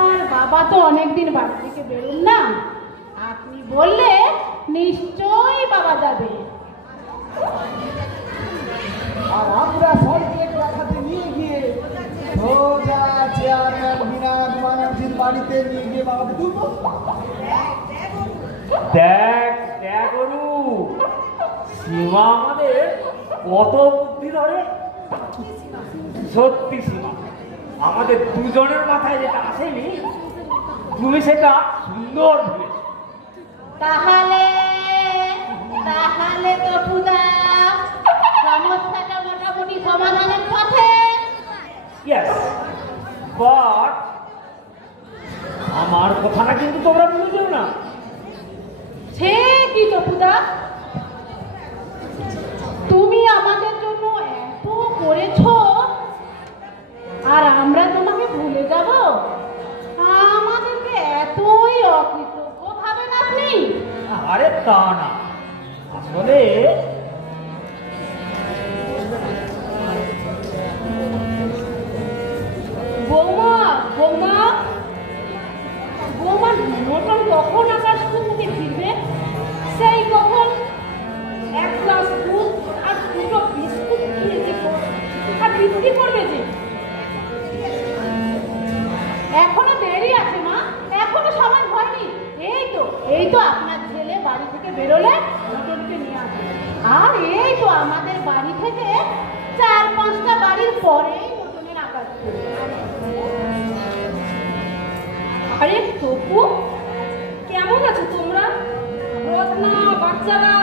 আর বাবা তো অনেকদিন বাড়ি থেকে বেরোন না, আপনি বললে নিশ্চয়ই বাবা যাবে। আর আমরা সল্টলেক দেখাতে নিয়ে গিয়ে সোজা চেয়ারম্যান বিরাট ব্যানার্জির বাড়িতে নিয়ে গিয়ে বাবাকে তুলবো। দেখ দেখ অনু, সীমা আমাদের কত বুদ্ধি ধরে। সত্যি সীমা, আমাদের দুজনের মাথায় যেটা আসেনি তুমি সেটা সুন্দর ভেবেছ। তাহলে তাহলে তো পূজা সমস্যাটা মোটামুটি সমাধানের পথে। ইয়েস, বাট আমার কথাটা কিন্তু তোমরা বুঝছো না। সে কি চপুদা, তুমি আমাদের জন্য এত করেছো আর আমরা তোমাকে ভুলে যাব? আমাদেরকে এতই অকৃতজ্ঞ ভাবেন আপনি? আরে তা না, আসলে বৌমা বৌমা বৌমা, মটন কখন আকাশ থেকে ফিরবে? সেই কখন এক গ্লাস দুধ আর দুটো বিস্কুট খেয়ে দেবো আর বিক্রি করবে যে। এখনো দেরি আছে মা, এখনো সময় হয়নি। এই তো আপনার ছেলে বাড়ি থেকে বেরোলে মোটরকে নিয়ে আসবে। আর এই তো আমাদের বাড়ি থেকে 4-5টা বাড়ির পরেই মোটনের আকাশ করবে। আরে তপু, কেমন আছো তোমরা? রত্না, বাচ্চারা?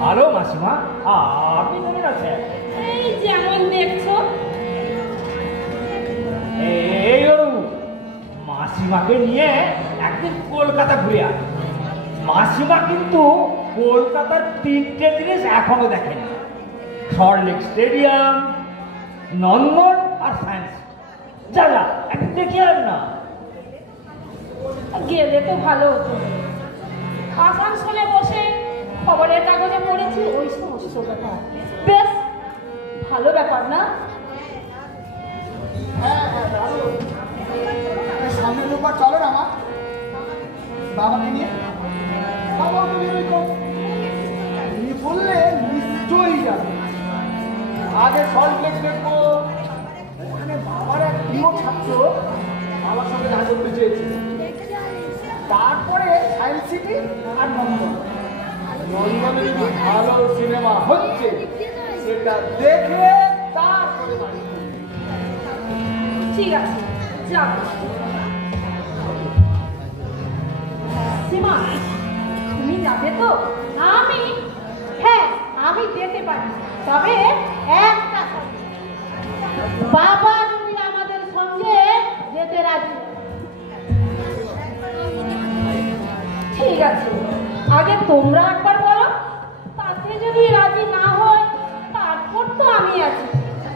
ভালো মাসিমা, আপনি কেমন আছেন? এই যেমন দেখছো। এই অনু, মাসিমাকে নিয়ে একদিন কলকাতা ঘুরে আস। মাসিমা কিন্তু কলকাতার 3টে জিনিস এখনো দেখেনি: সল্টলেক স্টেডিয়াম, নন্দন আর সায়েন্স। যা যা একদিন দেখে আর না। গেলে তো ভালো হতো। আসানসোলে বসে খবরের কাগজে পড়েছি ওই সমস্ত ব্যাপার। বেশ ভালো ব্যাপার না? সামনের রোববার চলো না মা, বাবাকে নিয়ে। বাবা তুমি বললে নিশ্চয়ই যাবে। আগে সল্টলেক দেখবো, ওখানে বাবার এক প্রিয় ছাত্র বাবার সঙ্গে দেখা করতে চেয়েছে। তারপরে সায়েন্স সিটি আর নন্দন। নন্দনে যদি ভালো সিনেমা হচ্ছে সেটা দেখে তারপরে বাড়ি ফিরবে। ঠিক আছে, যাও। সীমা, তুমি যাবে তো? আমি যেতে পারি, তবে একটা শর্ত। বাবা যদি আমাদের সঙ্গে যেতে রাজি। ঠিক আছে, আগে তোমরা একবার বলো, তাতে যদি রাজি না হয় তারপর তো আমি আছি,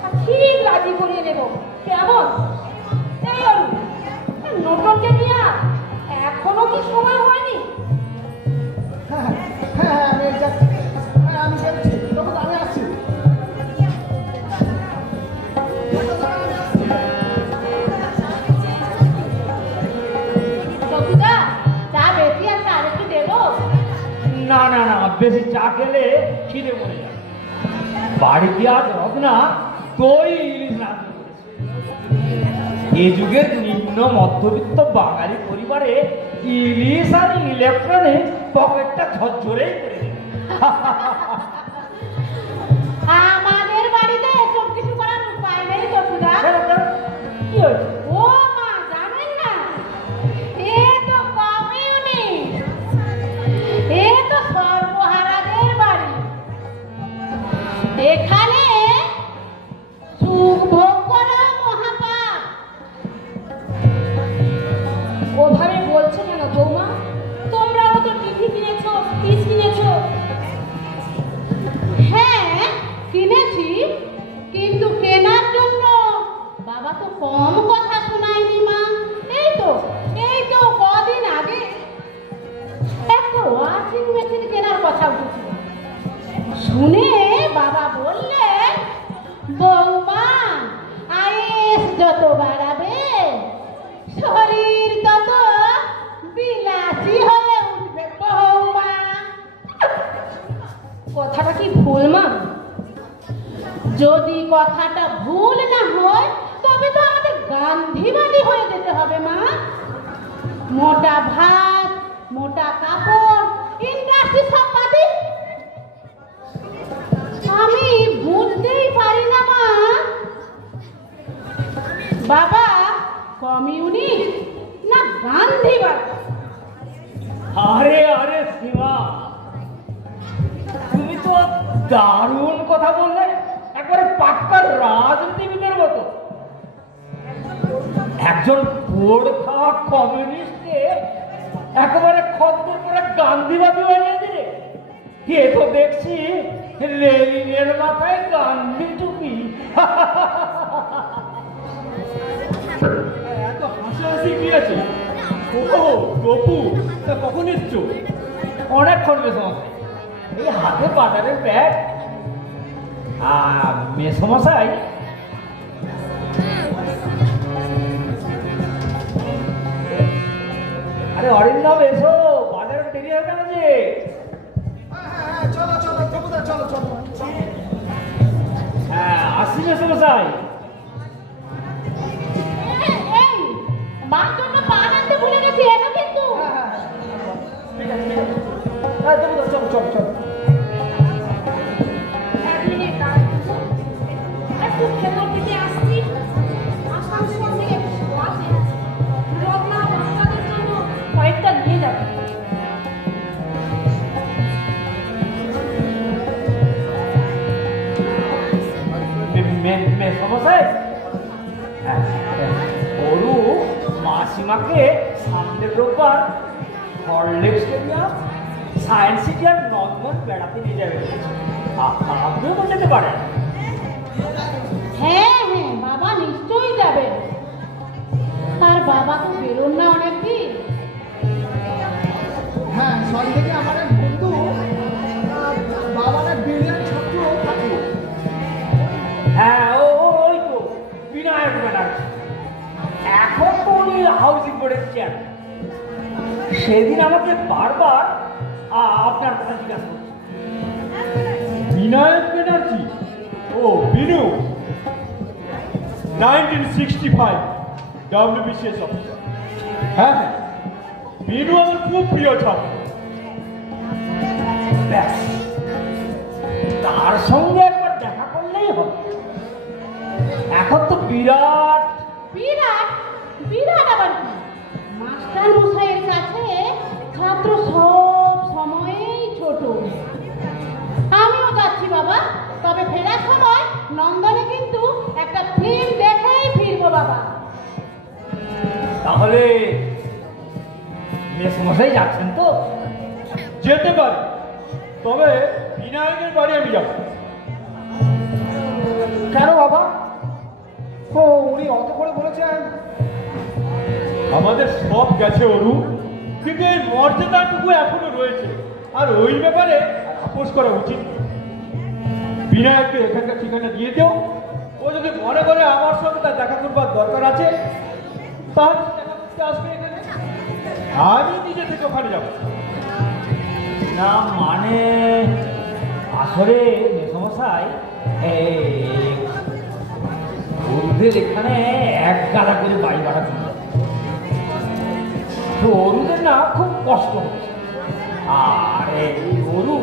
আর ঠিক রাজি করিয়ে নেব। কেমন? এই অরু, নটনকে নিয়ে আয়। এখনো কি সময় হয়নি? হ্যাঁ হ্যাঁ, আমি যাচ্ছি। হ্যাঁ, আমি যাচ্ছি, তখন আমি আসছি। সবুদা, চা বেশি আছে, আর একটু দেবো? না না না, বেশি চা খেলে খিদে মরে যাবে। বাড়িতে আজ রত্না দই ইলিশ রান্না করেছে। এ যুগের নিম্ন মধ্যবিত্ত বাঙালি পরিবারে ইলিশ আর ইলেকট্রনিক পকেটটা ঝরঝরেই করে দেবে। আমাদের বাড়িতে এসব কিছু করার উপায় নেই সবুদা। কি হয়েছে? ও মা, জানেন না, এ তো কমিউনিস্ট, এ তো সর্বহারাদের বাড়ি। এখানে সুখ ভোগ করা মহাপাপ। ওভাবে বলছো কেন বৌমা? তোমরাও তো টিভি কিনেছো, ফ্রিজ কিনেছো। কথাটা কি ভুল মা? যদি কথাটা ভুল না হয় তবে তো আমাদের গান্ধীবাদী হয়ে যেতে হবে মা। মোটা ভাত, মোটা কাপড়, ইন্ডাস্ট্রি সব বাদে। আমি বুঝতেই পারি না মা, বাবা কমিউনিস্ট না গান্ধীবাদী? আরে আরে সীমা, তুমি তো দারুণ কথা বললে, একবারে পাক্কা রাজনীতিবিদের মতো। একজন পোড় খাওয়া কমিউনিস্টকে একেবারে খদ্দের করে গান্ধীবাদী বানিয়ে দিলে। এ তো দেখছি লেনিনের মাথায় গান্ধী টুপি। এত হাসাহাসি কি আছে? ও গপু, তা কখন এসছো? অনেকক্ষণ মেসমশাই, এই হাতে বাজারের ব্যাগ। আর মেসমশাই, আরে অরিন্দম এসো, বাজারে দেরি হয়ে গেল যে। চলো চলো প্রভুদা, চলো চলো। হ্যাঁ আসি মেসমশাই। এই মার জন্য পান আনতে ভুলে গেছি, এনো কিন্তু। হ্যাঁ প্রভুদা, চলো চলো চলো। একটু ভেতর দিকে আসছি, আসানসোল থেকে বাসে রত্না বাচ্চাদের জন্য কয়েকটা নিয়ে যাবে। মেসমশাই, ওরু মাসিমাকে সামনের রোববার হরলেক স্টেডিয়াম, সায়েন্স সিটি আর নন্দন বেড়াতে নিয়ে যাবে। আপনিও তো যেতে পারেন। হ্যাঁ হ্যাঁ, বাবা নিশ্চয়ই যাবে। তার বাবা তো বেরোন না অনেকদিন। হ্যাঁ, সন্ধ্যে আমার এক বন্ধু বাবার এক বিরিয়ানি ছাত্র থাকে। হ্যাঁ ওই তো বিনায়ক ব্যানার্জি, এখন তো উনি হাউজিং বোর্ডের চেয়ারম্যান। সেদিন আমাকে বারবার আপনার কথা জিজ্ঞাসা করছে। বিনায়ক ব্যানার্জি? ও বিনু, 1965 WBCS অফিসার। হ্যাঁ হ্যাঁ, বিনু আমার খুব প্রিয় ছাত্র। ব্যাস, তার সঙ্গে একবার দেখা করলেই হবে। এখন তো বিরাট বিরাট বিরাট আবার কি? মাস্টার মশাইয়ের কাছে ছাত্র সব সময়েই ছোট। আমিও যাচ্ছি বাবা, তবে ফেরার সময় নন্দনে কিন্তু একটা ফিল্ম দেখেই ফিরবো বাবা। তাহলে মেসমশাই যাচ্ছেন তো? যেতে পারি, তবে বিনায়কের বাড়ি আমি যাব। কেন বাবা? ও উনি অত করে বলেছেন। আমাদের সব গেছে অরু, কিন্তু এই মর্যাদাটুকু এখনো রয়েছে, আর ওই ব্যাপারে আপোষ করা উচিত। বিনায়ককে এখানকার ঠিকানা দিয়ে দেও। ও যদি মনে করে আমার সঙ্গে তার দেখা করবার দরকার আছে, তাহলে সে দেখা করতে আসবে এখানে। আমি নিজে থেকে ওখানে যাব। না মানে আসলে মেসমশাই, ওদের এখানে এক গাদা করে বাড়ি ভাড়া দিল, তো অরুদের না খুব কষ্ট হচ্ছে। আর এই অরু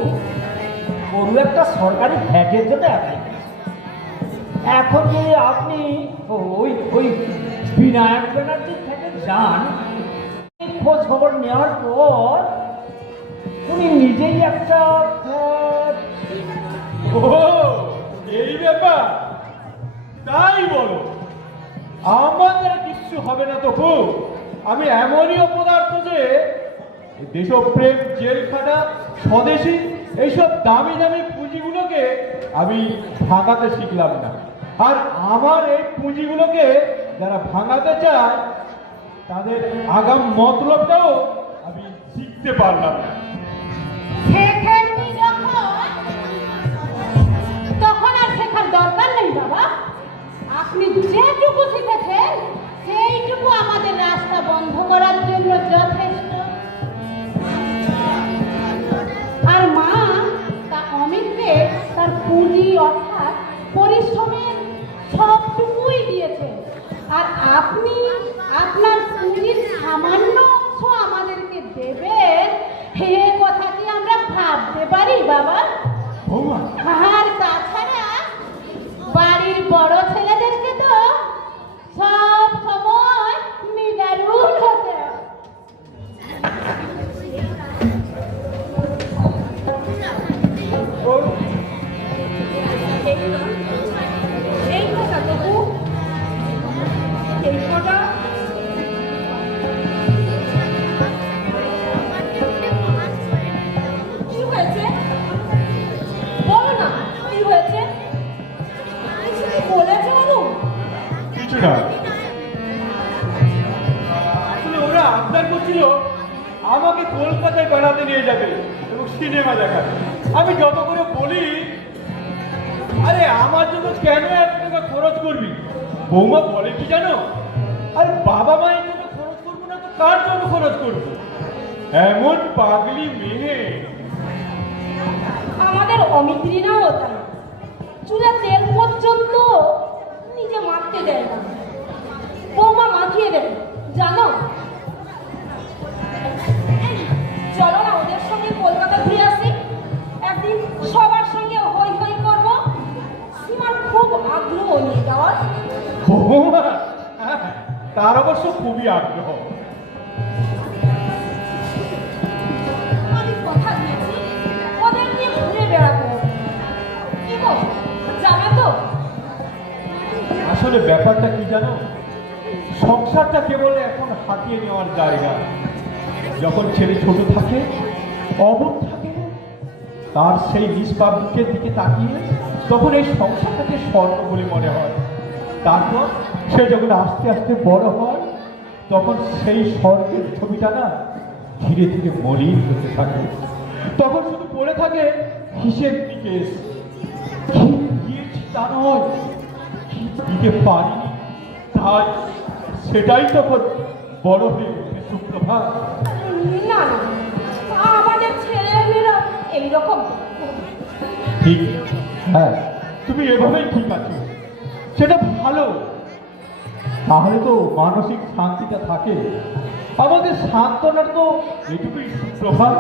একটা সরকারি ফ্ল্যাটের জন্য অ্যাপ্লাই করেছে। এখন যদি আপনি ওই ওই বিনায়ক ব্যানার্জির ফ্ল্যাটে যান, খোঁজ খবর নেওয়ার পর উনি নিজেই একটা ফ্ল্যাট। ও এই ব্যাপার, তাই বলো? আমাদের কিচ্ছু হবে না তো খুব। আমি এমনই অপদার্থ যে দেশপ্রেম, জেলখানা, স্বদেশী এইসব দামি দামি পুঁজিগুলোকে আমি ভাঙাতে শিখলাম না। আর আমার এই পুঁজিগুলোকে যারা ভাঙাতে চায় তাদের আগাম মতলবটাও আমি শিখতে পারলাম না। শেখেননি তখন আর শেখার দরকার নেই বাবা। আপনি যেটুকু শিখেছেন সেইটুকু আমাদের রাস্তা বন্ধ করার জন্য যথেষ্ট। আর মা তা অমিত করি বাবা। বৌমা, আর তাছাড়া বাড়ির বড় ছেলেদেরকে তো সব সময় নিদারুণ হতে হয়। এই কথা তবু এই কথা কি হয়েছে বলো না কি হয়েছে কিছু কি বলেছে বাবু কিছু না, আসলে ওরা আবদার করছিল আমাকে কলকাতায় বেড়াতে নিয়ে যাবে এবং সিনেমা দেখাবে। আমি যত করে বলি, আরে আমার জন্য কেন 1 টাকা খরচ করবি? বৌমা বলে কি জানো, আরে বাবা মায়ের জন্য খরচ করবো না তো কার জন্য খরচ করবো? এমন পাগলি মেয়ে। আমাদের অমিত্রিনাও তাই চুলে তেল পর্যন্ত নিজে মাখতে দেয় না, বৌমা মাখিয়ে দেয় জানো। চলো না ওদের সঙ্গে কলকাতা ঘুরে আসি, একদিন সবার সঙ্গে হই হই করবো। সীমার খুব আগ্রহ নিয়ে যাওয়ার। বৌমা, তার অবশ্য খুবই আগ্রহ। আমি কথা দিয়েছি ওদের নিয়ে ঘুরে বেড়াবো। কি গো যাবে তো? আসলে ব্যাপারটা কি জানো, সংসারটা কেবল এখন হাতিয়ে নেওয়ার জায়গা। যখন ছেলে ছোট থাকে, অবুঝ থাকে, তার সেই নিষ্পাপের দিকে তাকিয়ে তখন এই সংসারটাকে স্বর্ণ বলে মনে হয়। তারপর সে যখন আস্তে আস্তে বড় হয়, তখন সেই স্বর্গের ছবিটা না ধীরে ধীরে মলিন হতে থাকে। তখন শুধু পড়ে থাকে হিসেব নিকেশ। কি দিয়েছি তা নয়, কি দিতে পারিনি তাই, সেটাই তখন বড় হয়ে ওঠে সুপ্রভাত। না না আমাদের ছেলেমেয়েরা এইরকম ঠিক, হ্যাঁ তুমি এভাবেই ঠিক আছো, সেটা ভালো। তাহলে তো মানসিক শান্তিটা থাকে। আমাদের সান্ত্বনার তো এটুকুই সুপ্রভাত।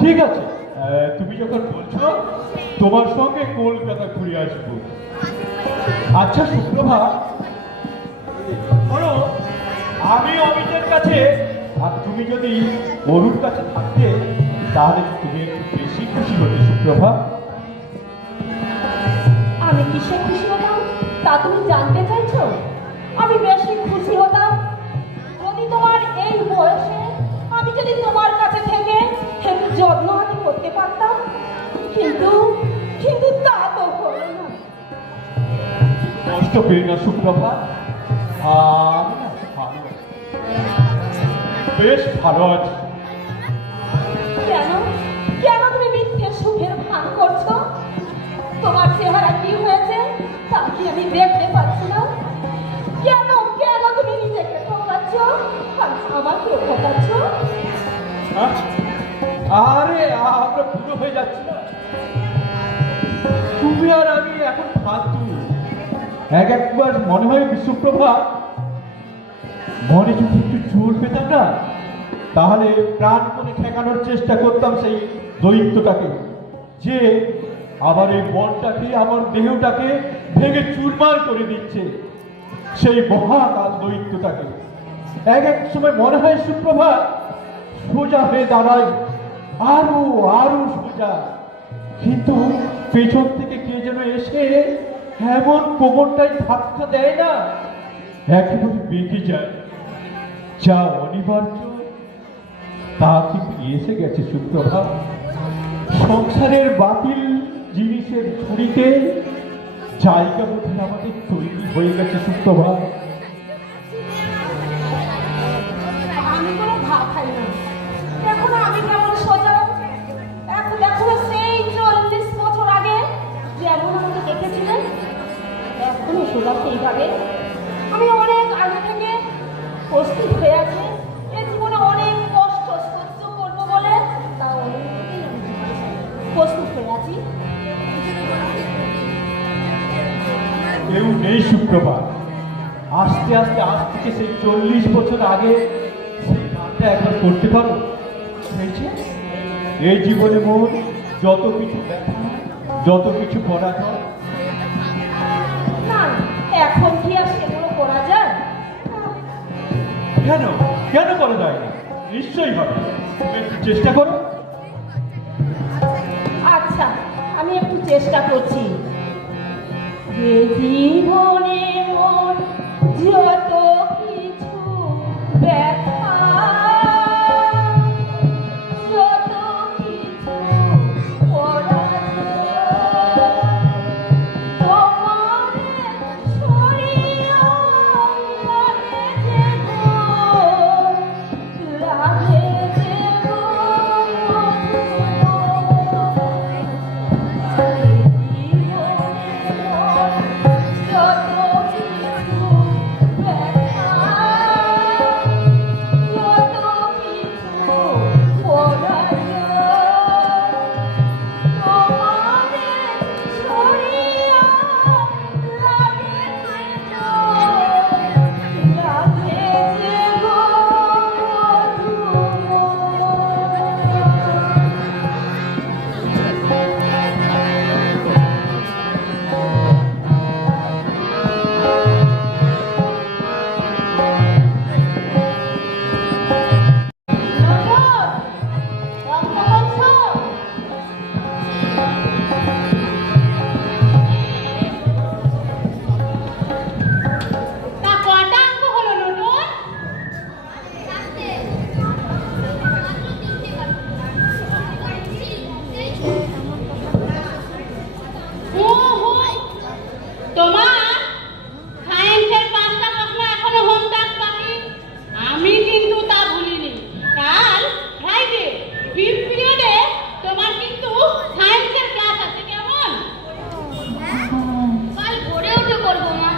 ঠিক আছে, তুমি যখন বলছো তোমার সঙ্গে কলকাতা ঘুরে আসবো। আচ্ছা সুপ্রভাত, ধরো আমি অমিতের কাছে আর তুমি যদি অরুর কাছে থাকতে, তাহলে তুমি একটু বেশি খুশি হতে সুপ্রভাত। আমি কিসে খুশি হতাম তা তুমি জানতে চাইছো? আমি বেশি খুশি হতাম যদি তোমার এই বয়সে আমি যদি তোমার কাছে থেকে একটু যত্ন হাতে করতে পারতাম, কিন্তু কিন্তু তা তো হলো না। কষ্ট পেয়ে না সুপ্রভাত, আমি না ভালো, বেশ ভালো আছি। কেন কেন তুমি মিথ্যে সুখের ভান করছো? তোমার চেহারা কি হয়েছে তা কি আমি দেখতে পাচ্ছি না? কেন কেন তুমি নিজেকে ঠকাচ্ছ আর আমাকে ঠকাচ্ছ? হ্যাঁ? আরে আমরা বুড়ো হয়ে যাচ্ছি না, তুমি আর আমি এখন ফালতু। একবার মনে হয় সুপ্রভাত, মনে যদি একটু জোর পেতাম না, তাহলে প্রাণ করে ঠেকানোর চেষ্টা করতাম সেই দৈত্যটাকে, যে আবার এই বনটাকে, আমার দেহটাকে ভেঙে চুরমার করে দিচ্ছে, সেই মহাকাল দৈত্যটাকে। এক সময় মনে হয় সুপ্রভাত সোজা হয়ে দাঁড়ায়, আরো আরো সোজা, কিন্তু পেছন থেকে কে যেন এসে এমন কোমরটাই ধাক্কা দেয় না, একেবারে বেঁকে যায়। যা অনিবার্য তা কিন্তু এসে গেছে সুপ্রভাত। সংসারের বাতিল জিনিসের ঝুড়িতে জায়গা মধ্যে আমাদের তৈরি হয়ে গেছে সুপ্রভাত। আমি কোনো ভাব খাই না, দেখো না আমি কেমন সোজা। দেখো না সেই 40 বছর আগে যেমন আমাকে দেখেছিলেন, এখনো সোজা সেইভাবে। আমি অনেক আগে থেকে প্রস্তুত হয়ে আছি এ জীবনে অনেক কষ্ট সহ্য করবো বলে, তা প্রস্তুত হয়ে আছি। কেউ নেই সুপ্রভাত, আস্তে আস্তে আজ থেকে সেই 40 বছর আগে সেই গানটা একবার করতে পারো। এই জীবনে মন যত কিছু যত কিছু করা যায়। না এখন কি আর সেগুলো করা যায়? কেন কেন করা যায় না? নিশ্চয়ই হবে, তুমি একটু চেষ্টা করো। আচ্ছা আমি একটু চেষ্টা করছি। যে জীবনে মন যত কিছু ব্যথা, যত কিছু পরাজয়, তোমাদের শরীর লাগে যে গো, লাগে যে গো কাল ভোরে উঠে করবো মা।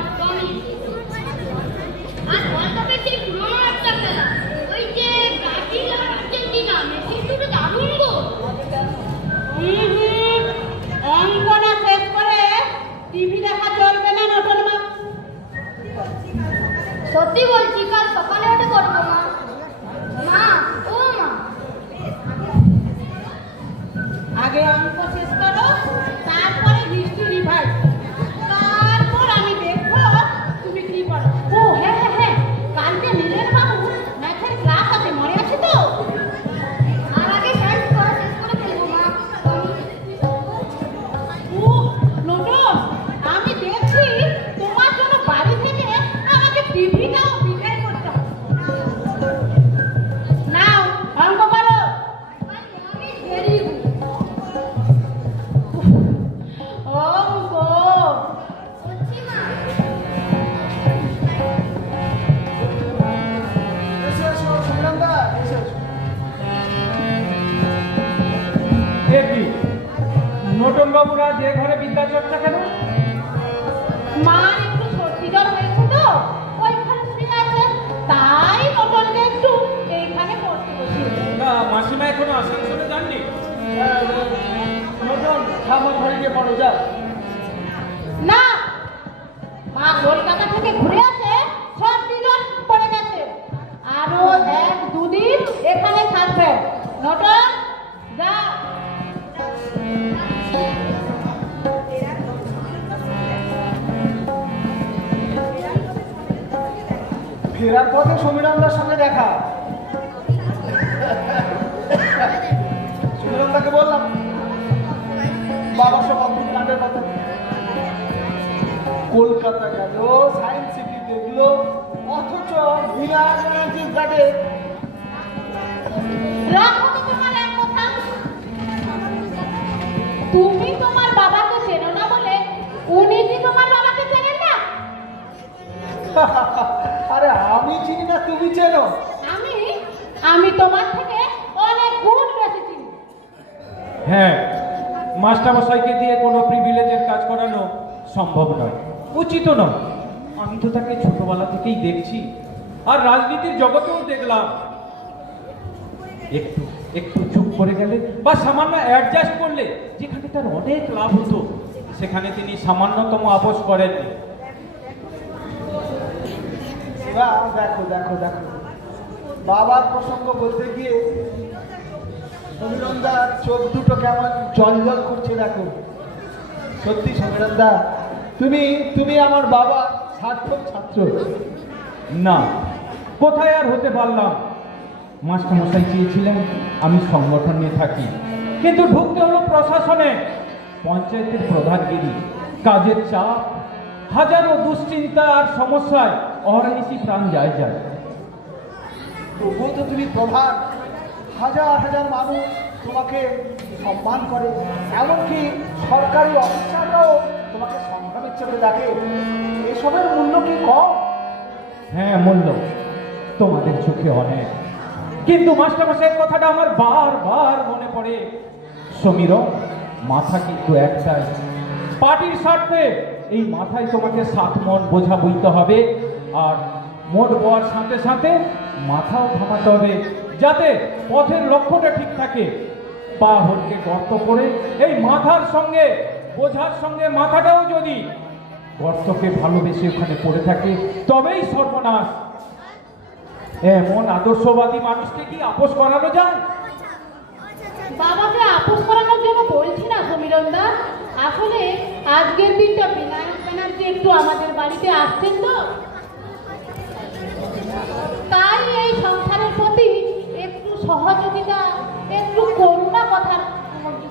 আর ওয়ার্ল্ড কাপের সেই পুরোনো একটা খেলা, ওই যে ব্রাজিল আর আর্জেন্টিনা, মেসির দুটো দারুণ গোল। অঙ্কটা শেষ করে টিভি দেখা চলবে না নটন মা। সত্যি বলছি, কাল সকালে উঠে করবো মা। মা, ও মা, আগে অঙ্ক শেষ করো, তারপরে হিস্ট্রি রিভাইজ, তারপর আমি দেখবো তুমি কি করো। ও হ্যাঁ হ্যাঁ হ্যাঁ, কালকে নীলের বাবু ম্যাথের ক্লাস আছে, মনে আছে তো? আর আগে সায়েন্স পড়া শেষ করে ফেলবো মা। ও নটন, আমি দেখছি তোমার জন্য বাড়ি থেকে আমাকে টিভিটাও বিক্রি করতে হবে। নাও অঙ্ক করো। আমি ভেরি গুড। অঙ্ক করছি মা। এসো এসো সুমিরন্দা, এসো এসো। এ কি নটন বাবুরা যে ঘরে বিদ্যা চর্চা কেন? মা একটু সর্দি জ্বর হয়েছে তো ওইখানে শুয়ে আছে, তাই নটনকে একটু এইখানে পড়তে বসিয়েছে। না, মাসিমা এখনো আসানসোলে যাননি? নতুন ঠাকুর ঘরে গিয়ে পড়ো, যাও। না, মা কলকাতা থেকে ঘুরে আসে, সর্দি জ্বর পড়ে গেছে, আরো 1-2 দিন এখানে থাকবে। নটন যা। ফেরার পথে সমীরন্দার সঙ্গে দেখা। সমীরন্দাকে বললাম বাবা সব অদ্ভুত কাণ্ডের কথা। কলকাতা গেল, সায়েন্স সিটি দেখলো, অথচ মিলাজিস ঘাটে রাখো তো তোমার এক কথা। তুমি তোমার বাবাকে চেনো না বলে উনি কি তোমার বাবাকে চেনেন না? আরে আমি চিনি না, তুমি চেনো। আমি তোমার থেকে অনেক গুণ বেশি চিনি। হ্যাঁ, মাস্টারমশাইকে দিয়ে কোনো প্রিভিলেজের কাজ করানো সম্ভব নয়, উচিত নয়। আমি তো তাকে ছোটবেলা থেকেই দেখছি, আর রাজনীতির জগতেও দেখলাম। একটু একটু চুপ করে গেলে বা সামান্য অ্যাডজাস্ট করলে যেখানে তার অনেক লাভ হতো, সেখানে তিনি সামান্যতম আপোষ করেননি। দেখো দেখো দেখো, বাবার প্রসঙ্গ বলতে গিয়ে সমীরণদা চোখ দুটো কেমন জল জল করছে দেখো। সত্যি সমীরণদা, তুমি আমার বাবা সার্থক ছাত্র। না, কোথায় আর হতে পারলাম। মাস্টারমশাই চেয়েছিলেন আমি সংগঠন নিয়ে থাকি, কিন্তু ঢুকতে হলো প্রশাসনে। পঞ্চায়েতের প্রধানগিরি, কাজের চাপ, হাজারো দুশ্চিন্তা আর সমস্যায় অহর্নিশি প্রাণ যায়। তবুও তো তুমি প্রধান, হাজার হাজার মানুষ তোমাকে সম্মান করে, এমনকি সরকারি অফিসাররাও তোমাকে সংগ্রামের চোখে দেখে। এসবের মূল্য কি কম? হ্যাঁ, মূল্য তোমাদের চোখে অনেক, কিন্তু মাস্টারমশাইয়ের কথাটা আমার বারবার মনে পড়ে। সমীরণ, মাথা কিন্তু একটাই, পার্টির স্বার্থে এই মাথায় তোমাকে 7 মণ বোঝা বইতে হবে, আর মোট বওয়ার সাথে সাথে মাথাও থামাতে হবে, যাতে পথের লক্ষ্যটা ঠিক থাকে। পা হলকে গর্ত করে এই মাথার সঙ্গে বোঝার সঙ্গে মাথাটাও যদি গর্তকে ভালোবেসে ওখানে পড়ে থাকে, তবেই সর্বনাশ। এমন আদর্শবাদী মানুষকে কি আপোষ করানো যায়? বাবাকে আপোষ করানোর জন্য বলছি না সমীরণদা, আসলে আজকের দিনটা বিনায়ক ব্যানার্জি একটু আমাদের বাড়িতে আসছেন তো, তাই এই সংসারের প্রতি একটু সহযোগিতা, একটু করুণা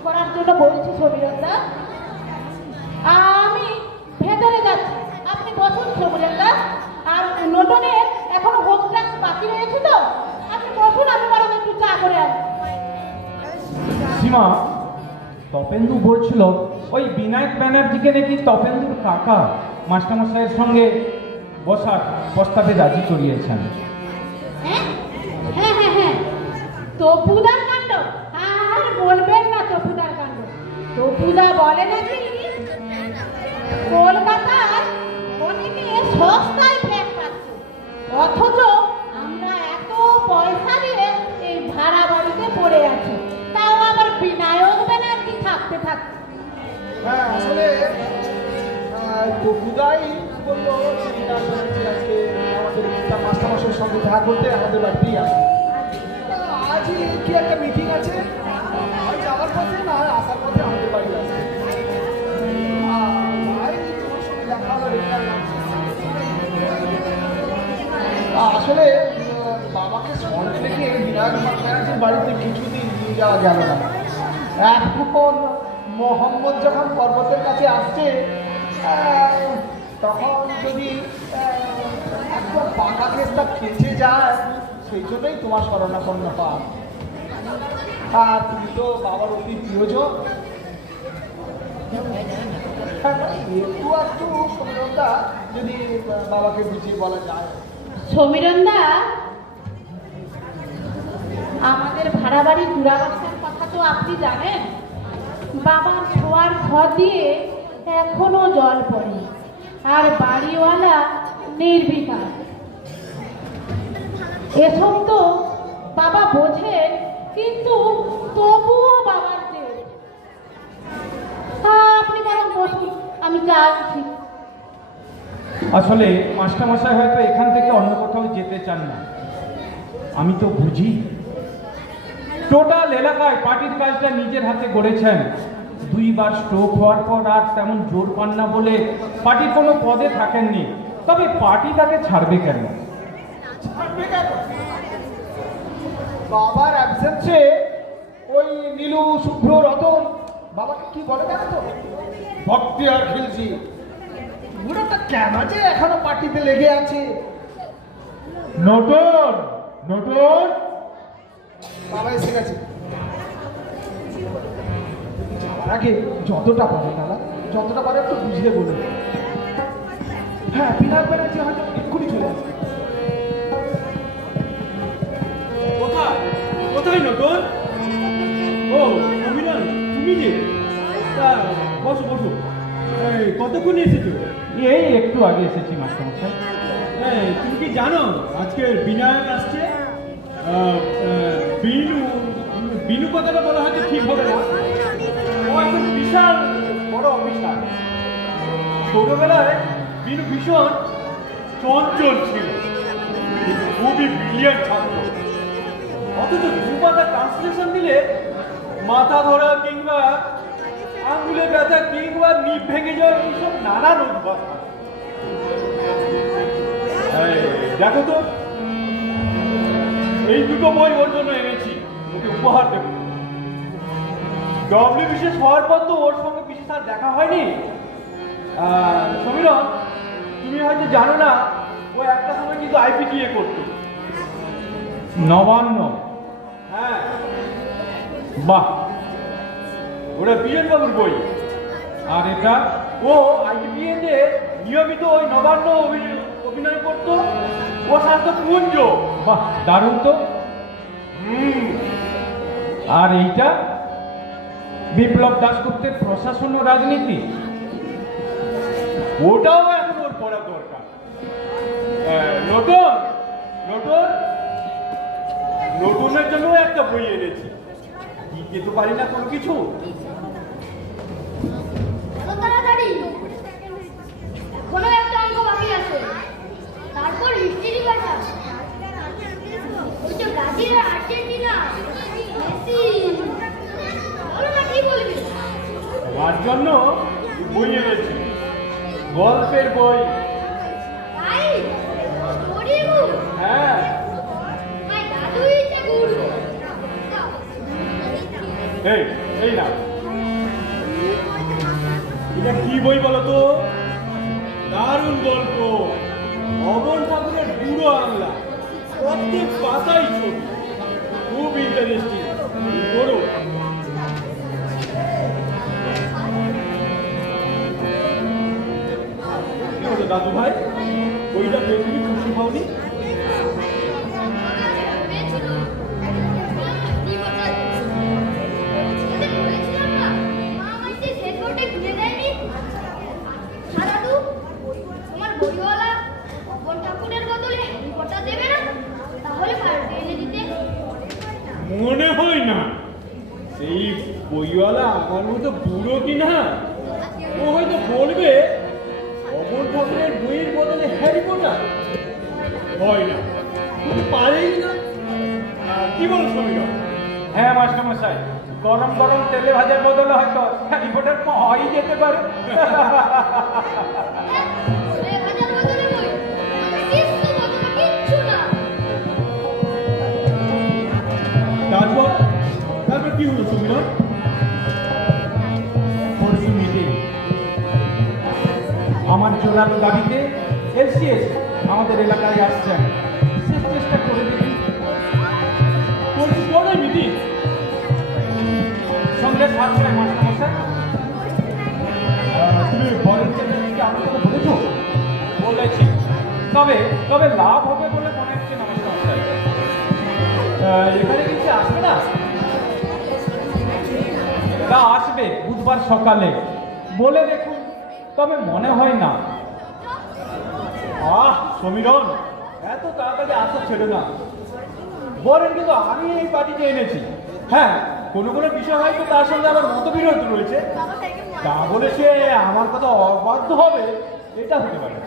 করার জন্য বলছি সমীরণদা। আমি ভেতরে যাচ্ছি, আপনি বসুন সমীরণদা। আর নটনের এখনো হোম ক্লাস বাকি রয়েছে তো, আপনি বসুন, আমি বরং একটু চা করে আসবো। সীমা, তপেন্দু বলছিল ওই বিনায়ক ব্যানার্জিকে নাকি তপেন্দুর কাকা মাস্টারমশাইয়ের সঙ্গে বসার প্রস্তাবে রাজি করিয়েছেন। হ্যাঁ হ্যাঁ হ্যাঁ হ্যাঁ, তপুদার কাণ্ড আর বলবেন না। তপুদার কাণ্ড, তপুদা বলে নাকি কলকাতার অনেকে সস্তায় ফ্ল্যাট পাচ্ছে, অথচ আমরা এত পয়সা দিয়ে এই ভাড়া বাড়িতে পড়ে আছি, তাও আবার বিনায়ক ব্যানার্জি থাকতে থাকতে। হ্যাঁ, আসলে তবুদাই বললো আজকে আমাদের মাস্টারমশাইয়ের সঙ্গে দেখা করতে আমাদের বাড়িতেই আসে। আজই কি একটা মিটিং আছে, হয় যাওয়ার পথে না হয় আসার পথে আমাদের বাড়ি আসে। তোমার সঙ্গে দেখা হলো, আসলে বাবাকে সঙ্গে রেখে বিনায়ক ব্যানার্জির বাড়িতে কিছুদিন নিয়ে যাওয়া গেল না। এখন মোহাম্মদ যখন পর্বতের কাছে আসছে, তখন যদি একদম পাকা কেসটা খেঁচে যায়, সেই জন্যই তোমার শরণাপন্ন পান। আর তুমি তো বাবার অতি প্রিয়জন, একটু সমীরণদা যদি বাবাকে বুঝিয়ে বলা যায়। সমীরণদা, আমাদের ভাড়া বাড়ির দুরাবস্থার কথা তো আপনি জানেন। বাবার শোয়ার ঘর দিয়ে এখনো জল পড়ে, আর বাড়িওয়ালা নির্বিকার। এসব তো বাবা বোঝেন, কিন্তু তবুও বাবার যে। আপনি বরং বসুন, আমি যাচ্ছি। আসলে মাস্টারমশাই হয়তো এখান থেকে অন্য কোথাও যেতে চান না, আমি তো বুঝি। টোটাল এলাকায় পার্টির কাজটা নিজের হাতে গড়েছেন। 2 বার স্ট্রোক হওয়ার পর আর তেমন জোর পান না বলে পার্টির কোনো পদে থাকেননি। তবে পার্টি তাকে ছাড়বে কেন? বাবার অ্যাবসেন্সে ওই নীলু, শুভ্র, রতন বাবাকে কি বলে জানো তো? ভক্তি আর খিলজি। বুড়োটা কেন যে এখনো পার্টিতে লেগে আছে। নটন, নটন, বাবা এসে গেছে। যাওয়ার আগে যতটা পারে দাদা, যতটা পারে একটু বুঝিয়ে বলুন। হ্যাঁ, বিনায়ক ব্যানার্জি হয়তো এক্ষুনি চলে আসবে। কোথায় নটন? ও অভিনয়, তুমি যে? বসো বসো। কতক্ষণ এসেছো? এই একটু আগে এসেছি মাস্টারমশাই। তুমি কি জানো আজকের বিনায়ক আসছে? বিনু, বিনু কথাটা বলা হয়তো ঠিক হবে না। ও এখন বিশাল বড় অফিসার। ছোটবেলায় বিনু ভীষণ চঞ্চল ছিল, কিন্তু খুবই ব্রিলিয়ান্ট ছাত্র। অথচ 2 পাতা ট্রান্সলেশন দিলে মাথা ধরা কিংবা আঙ্গুলে ব্যথা কিংবা নিপ ভেঙে যাওয়া এইসব নানান উদ্ভব দেখো তো এই দুটো বই ওর জন্য এনেছি ওকে উপহার দেব ডব্লিউ বিশেষ হওয়ার পর তো ওর সঙ্গে বিশেষ আর দেখা হয়নি সমীরন তুমি হয়তো জানো না ও একটা সময় কিন্তু আইপিটিএ করতো নবান্ন, হ্যাঁ বাহ। ওটা বিজন বাবুর বই আর এটা ও আইপিএতে নিয়মিত ওই নবান্ন অভিনয় করতো ও সাথে কুঞ্জ বাহ, দারুণ তো। আর এইটা বিপ্লব দাশগুপ্তের প্রশাসন ও রাজনীতি। ওটাও এখন ওর পড়া দরকার। নতুন নতুন নতুনের জন্য একটা বই এনেছি দিতে তো পারি না কোনো কিছু এত তাড়াতাড়ি এখনো একটা অঙ্ক বাকি আছে তারপর হিস্ট্রি পাঠা ওই যে ব্রাজিল আর আর্জেন্টিনা মেসি বলো না কি বলবি তার জন্য বই এনেছি গল্পের বই তাই স্টোরি বুক হ্যাঁ মাই দাদু ইজ এ গুরু এই না এটা কি বই বলো তো দারুণ গল্প অমর ঠাকুরের বুড়ো আংলা প্রত্যেক পাতাই ছবি খুব ইন্টারেস্টিং পড়ো কি হলো দাদু ভাই বইটা পেয়ে তুমি খুশি পাওনি মনে হয় না সেই বইওয়ালা আমার মতো বুড়ো কিনা ও হয়তো বলবে অমর ঠাকুরের বইয়ের বদলে হ্যারি পটার হয় না পারেই না কি বল সমীর হ্যাঁ মাস্টারমশাই, গরম গরম তেলে ভাজার বদলে হয়তো হ্যারি পটার পাওয়াই যেতে পারে। তারপর কি হলো সমীর পরশু মিটিং আমার জোরালো দাবিতে এলসিএস আমাদের এলাকায় আসছেন। শেষ চেষ্টা করে দেখি। পরশু পরে মিটিং সন্ধ্যে 7টায় মাস্টারমশাই। তুমি বলেন কি আমি তোকে বলেছো বলেছি, তবে তবে লাভ হবে বলে মনে হচ্ছে না মাস্টারমশাই। এখানে কিছু আসবে না তা আসবে বুধবার সকালে, বলে দেখুন, তবে মনে হয় না। সমীরন এত তাড়াতাড়ি আসা ছেড়ে না বলেন কিন্তু আমি এই পার্টিতে এনেছি হ্যাঁ কোনো কোনো বিষয় হয়তো তার সঙ্গে আমার মতবিরোধ রয়েছে তা বলে সে আমার কথা অবাধ্য হবে এটা হতে পারে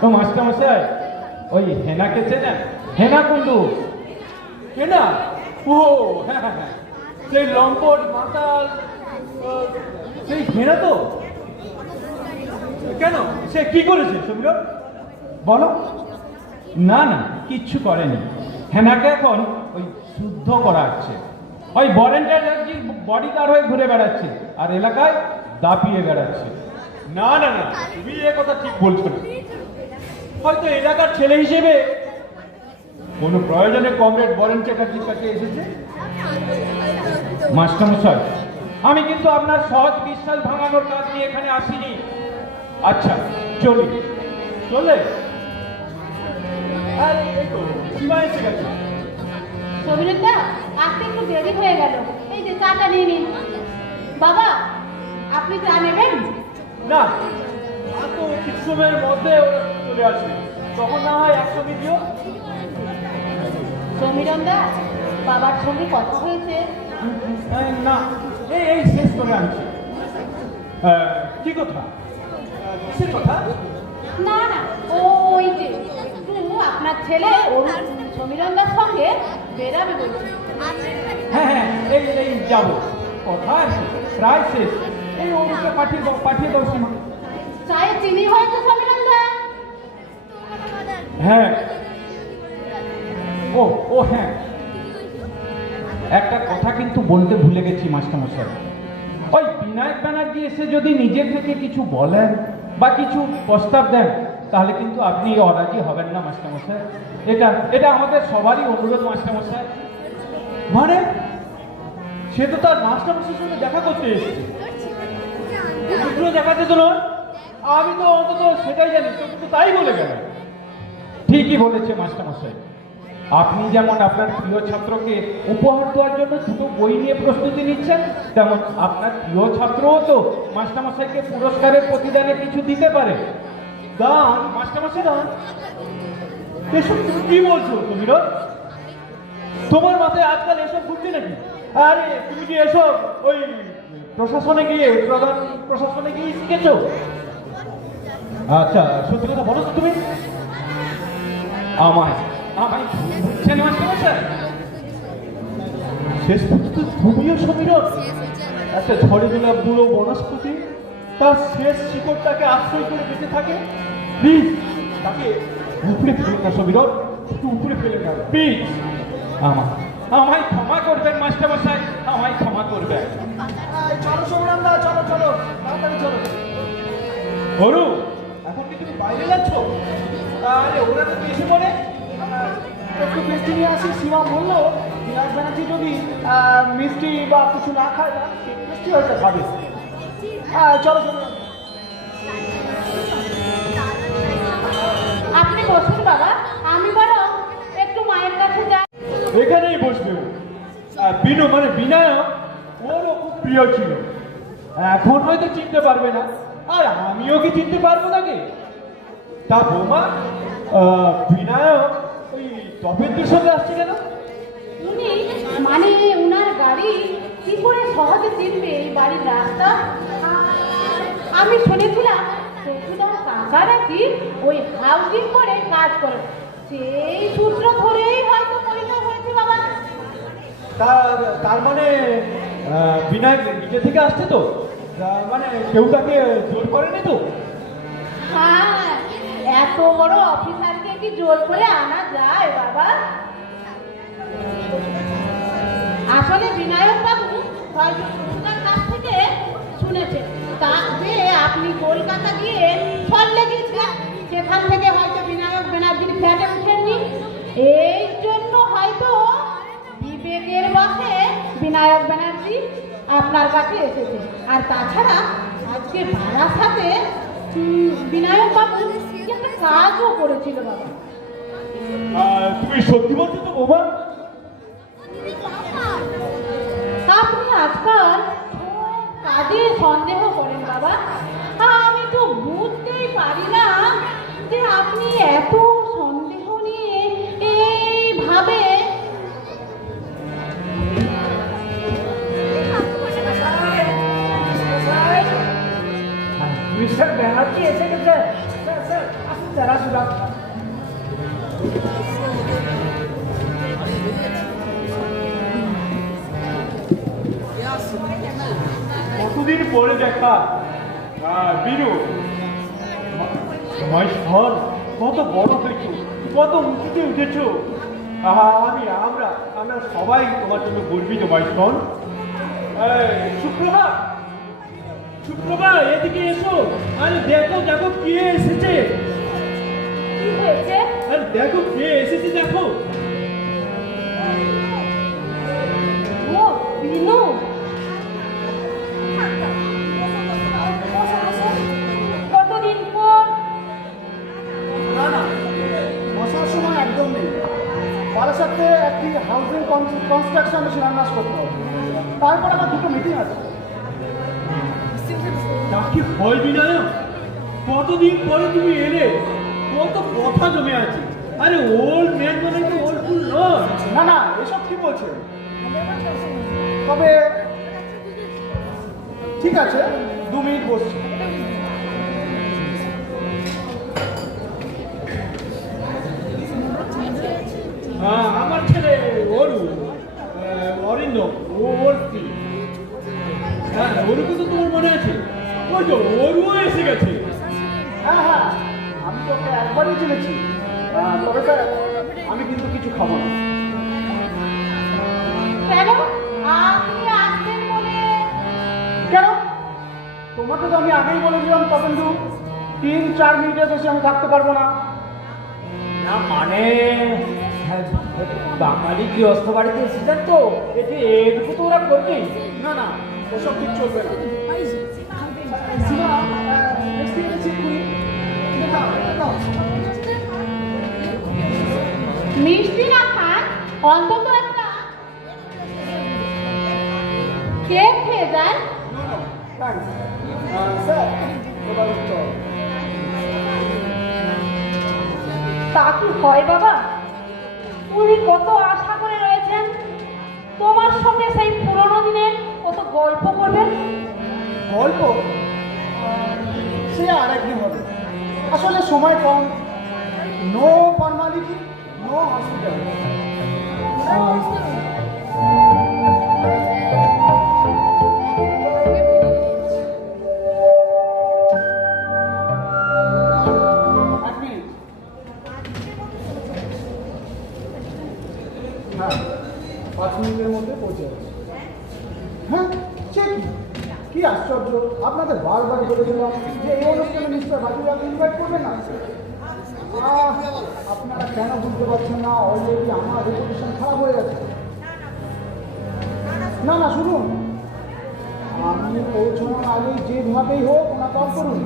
তো মাস্টারমশাই, ওই হেনাকে চেনেন? হেনা কুন্ডু। কেনা ও হ্যাঁ হ্যাঁ হ্যাঁ সেই লম্পট মাতাল সেই হেনা তো কেন সে কি করেছে সমীরন বলো না না, কিচ্ছু করেনি। হেনাকে এখন ওই শুদ্ধ করা হচ্ছে। ওই ভলেন্টিয়ার বডিগার্ড হয়ে ঘুরে বেড়াচ্ছে আর এলাকায় দাপিয়ে বেড়াচ্ছে। না না না তুমি এ কথা ঠিক বলছো না হয়তো এলাকার ছেলে হিসেবে কোনো প্রয়োজনে কমরেড বরেন চ্যাটার্জির কাছে এসেছে মাস্টারমশাই, আমি কিন্তু আপনার সহজ বিশ্বাস ভাঙানোর কাজ নিয়ে এখানে আসিনি। আচ্ছা চলি। চলে আর এই তো সীমা এসে গেছে সমীরদা আসতে একটু দেরি হয়ে গেল, এই যে চাটা নিয়ে নিন। বাবা আপনি চা নেবেন? না আর তো কিছু সময়ের মধ্যে ওরা চলে আসবে তখন না হয় একসঙ্গে দিও সমীরদা বাবার সঙ্গে কথা হয়েছে? না এই শেষ করে আনছি কি কথা কিসের কথা না না ওই যে আপনার ছেলে সমীরদার সঙ্গে বেরাবে বলছে। হ্যাঁ হ্যাঁ, এই এই যাবো। কোথায় প্রায় শেষ। এই অরুকে পাঠিয়ে দাও সীমা। চায়ে চিনি হয়েছে সমীরণদা? হ্যাঁ, ও ও হ্যাঁ, একটা কথা কিন্তু বলতে ভুলে গেছি মাস্টারমশাই। ওই বিনায়ক ব্যানার্জি এসে যদি নিজে থেকে কিছু বলেন বা কিছু প্রস্তাব দেন, তাহলে কিন্তু আপনি অরাজি হবেন না মাস্টারমশাই। এটা এটা আমাদের সবারই অনুরোধ মাস্টারমশাই। মানে সে তো তার মাস্টারমশাইয়ের সঙ্গে দেখা করতে এসেছে, পুরো দেখাতে তো নয়। আমি তো অন্তত সেটাই জানি, তো কিন্তু তাই বলে গেল। ঠিকই বলেছে মাস্টারমশাই। আপনি যেমন আপনার প্রিয় ছাত্রকে উপহার দেওয়ার জন্য দুটো বই নিয়ে প্রস্তুতি নিচ্ছেন, তেমন আপনার প্রিয় ছাত্রও তো মাস্টারমশাইকে পুরস্কারের প্রতিদানে কিছু দিতে পারে। দান মাস্টারমশাই দান, এসব তুমি কি বলছো তুমি? তোমার মাথায় আজকাল এসব ঘুরছে নাকি? আরে তুমি কি এসব ওই প্রশাসনে গিয়ে প্রধান প্রশাসনে গিয়ে শিখেছো? আচ্ছা সত্যি কথা বলো তো তুমি। আমায় আমায় বুঝছেন মাস্টারমশাই? শেষ পর্যন্ত তুমিও সমীরণ, একটা ঝড়ে তোলা বুড়ো বনস্পতি তার শেষ শিকড়টাকে আশ্রয় করে বেঁচে থাকে। প্লিজ তাকে উপরে ফেলে না সমীরণ, একটু উপরে ফেলে না প্লিজ। আমায় ক্ষমা করবেন মাস্টারমশাই, আমায় ক্ষমা করবেন। চলো সমীরণদা, চলো চলো, তাড়াতাড়ি চলো। অরু, এখন কি তুমি বাইরে যাচ্ছ? আরে ওরা তো এসে পড়ে। একটু মিষ্টি নিয়ে আসি। সীমা বললো বিনায়ক ব্যানার্জি যদি মিষ্টি বা কিছু না খায় না, মিষ্টি হয়তো খাবে। চলো চলো। আপনি বসুন বাবা, আমি বরং একটু মায়ের কাছে যাই। এখানেই বসবে ও। বিনু মানে বিনায়ক ওরও খুব প্রিয় ছিল। এখন হয়তো চিনতে পারবে না, আর আমিও কি চিনতে পারবো নাকি? তা বৌমা, বিনায়ক ওই তপেন্দ্রের সঙ্গে আসছে কেন? উনি মানে উনার গাড়ি কি করে সহজে চিনবে এই বাড়ির রাস্তা? আমি শুনেছিলাম শ্বশুরার কাকা নাকি ওই হাউজিং করে কাজ করে, সেই সূত্র ধরেই হয়তো পরিচয় হয়েছে বাবা। তার মানে বিনায়ক নিজে থেকে আসছে তো? মানে কেউ তাকে জোর করেনি তো? হ্যাঁ, এত বড় অফিসারকে কি জোর করে আনা যায় বাবা? আসলে বিনায়ক বাবু হয়তো শ্বশুরের কাছ থেকে শুনেছেন তা যে আপনি কলকাতা গিয়ে ফল গিয়েছিলেন, সেখান থেকে হয়তো বিনায়ক ব্যানার্জির ফ্ল্যাটে উঠেননি, এই জন্য হয়তো বিবেকের বসে বিনায়ক ব্যানার্জি আপনার কাছে এসেছে। আর তাছাড়া আজকে ভাড়ার সাথে বিনায়ক বাবু একটা কাজও করেছিল বাবা। তুমি সত্যি বলছো তো বৌমা? আপনি আজকাল কাজে সন্দেহ করেন বাবা, আমি তো বুঝতেই পারি না যে আপনি এত সন্দেহ নিয়ে এইভাবে। মিস্টার ব্যানার্জি এসে গেছে। স্যার স্যার আসুন স্যার, আসুন আসুন। কতদিন পরে দেখা। বিনু, মাইস্টন কত বড় হয়েছো, কত উঁচুতে উঠেছো। আমরা আমরা সবাই তোমার জন্য গর্বিত মাইস্টন। শুক্রবার শুক্রবার এদিকে এসো। আরে দেখো দেখো কে এসেছে। কি হয়েছে? আরে দেখো কে এসেছে, দেখো। ও বিনু, কতদিন পর। না না, বসার সময় একদম নেই। বারাসাতে একটি হাউসিং কনস্ট্রাকশনে শিলান্যাস করতে হবে, তারপর আমার দুটো মিটিং আছে। তা কি হয় বিনায়ক, কতদিন পরে তুমি এলে, কত কথা জমে আছে। আরে ওল্ড ম্যান মানে তো ওল্ড ফুল নয়। না না, এসব কি বলছে? তবে ঠিক আছে, 2 মিনিট বসছি। আমার ছেলে অরু অরিন্দম, ওর স্ত্রী। হ্যাঁ, ওরকে তো তোমার মনে আছে। ওই তো ওরও এসে গেছে। হ্যাঁ হ্যাঁ, আমি তোকে একবারই চিনেছি। তবে স্যার, আমি কিন্তু কিছু খাবো না। কেন আপনি আসবেন বলে? কেন? তোমাকে তো আমি আগেই বলেছিলাম তপেন্দু, 3-4 মিনিটের বেশি আমি থাকতে পারবো না। না মানে বাঙালি গৃহস্থ বাড়িতে এসেছেন তো, এটি এটুকু তো ওরা করবেই। না না, ওসব ঠিক চলবে না। সীমা, একটু এটা চেক করি। এটা দাও, এটা দাও। মিষ্টি না খান, অন্তত একটা কেক খেয়ে যান। থ্যাঙ্কস। স্যার, এবার উত্তর। তা কি হয় বাবা? উনি কত আশা করে রয়েছেন তোমার সঙ্গে সেই পুরনো দিনের কত গল্প করবেন। গল্প সে আর একদিন হবে। আসলে সময় কম। No formality, no hospital. এক মিনিট। হ্যাঁ, 5 মিনিটের মধ্যে পৌঁছে যাচ্ছে। হ্যাঁ, সে কি আশ্চর্য! আপনাদের বারবার বলেছিলাম যে এই অনুষ্ঠানে মিস্টার বাজুরাকে ইনভাইট করবেন না। আপনারা কেন বুঝতে পারছেন না? অলরেডি আমার রেপুটেশন খারাপ হয়ে গেছে। না না, শুনুন, আমি পৌঁছানোর আগে যেভাবেই হোক ওনা কল করুন।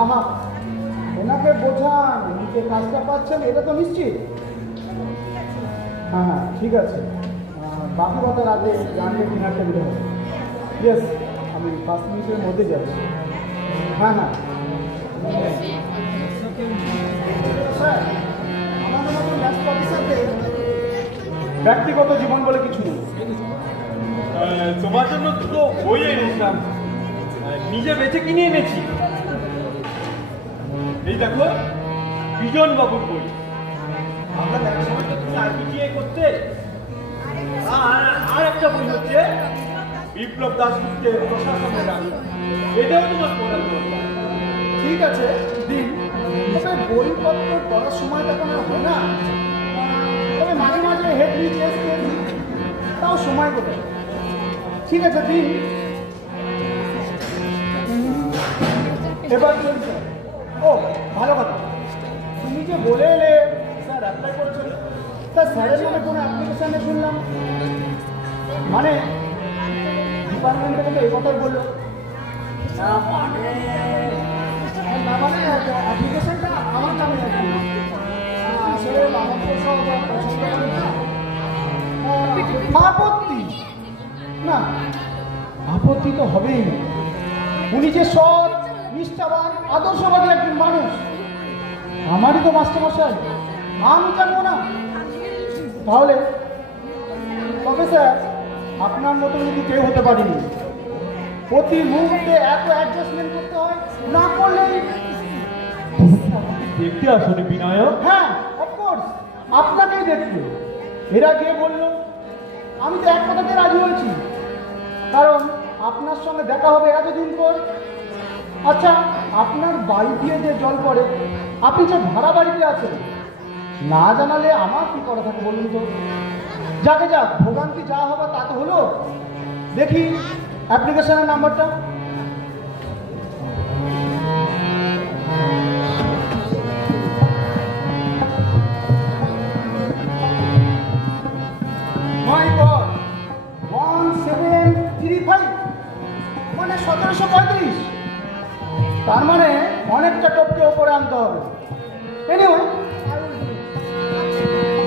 আহা, ওনাকে বোঝান উনি যে কাজটা পাচ্ছেন এটা তো নিশ্চিত। হ্যাঁ হ্যাঁ, ঠিক আছে। বাকি কথা রাতে জানলে ডিনার টেবিলে হবে। ইয়েস, আমি 5 মিনিটের মধ্যে যাচ্ছি। হ্যাঁ হ্যাঁ। স্যার, আমাদের মতো ব্যস্ত অফিসারদের ব্যক্তিগত জীবন বলে কিছু নেই। তোমার জন্য দুটো বই এনেছিলাম, নিজে বেঁচে কিনে এনেছি। এই দেখো, বিজন বাবুর বই। আপনার এক সময় তো তুমি আইপিটিআই করতে। আর একটা বই হচ্ছে বিপ্লব দাশগুপ্তের প্রশাসনের আগে। এটাও তোমার পড়ার দরকার। ঠিক আছে, দিন। তবে বইপত্র পড়ার সময় তখন আর হয় না। তবে মাঝে মাঝে হেড নিয়ে চেষ্টা তাও সময় কোথায়। ঠিক আছে, দিন। এবার চলুন স্যার। ও, ভালো কথা। তুমি যে বলে এলে স্যার অ্যাপ্লাই করেছেন, তা স্যারের নামে কোনো অ্যাপ্লিকেশানে শুনলাম। মানে ডিপার্টমেন্ট থেকে তো এই কথাই বললো। না মানে অ্যাপ্লিকেশনটা আমার নামে আছে। আসলে আমাকে সব পছন্দ করে না। আপত্তি না, আপত্তি তো হবেই না। উনি যে সৎ, নিষ্ঠাবান, আদর্শবাদী একজন মানুষ। আমারই তো মাস্টারমশাই, আমি জানবো না? তাহলে তবে স্যার, আপনার মতো যদি কেউ হতে পারিনি। প্রতি মুহূর্তে এত অ্যাডজাস্টমেন্ট করতে হয়, না করলেই। দেখতে আসলে বিনায়ক। হ্যাঁ, অফকোর্স, আপনাকেই দেখতে। এরা গিয়ে বললো, আমি তো এক কথাতে রাজি হয়েছি, কারণ আপনার সঙ্গে দেখা হবে এতদিন পর। আচ্ছা, আপনার বাড়ি দিয়ে যে জল পড়ে, আপনি যে ভাড়া বাড়িতে আছেন, না জানালে আমার কি করা থাকে বলুন তো? যাকে যাক, ভোগান্তি যা হবে তা তো হলো। দেখি অ্যাপ্লিকেশনের নাম্বারটা। মাই গড, 1735 মানে 1735। তার মানে অনেকটা টপকে ওপরে আনতে হবে। এনিওয়ে,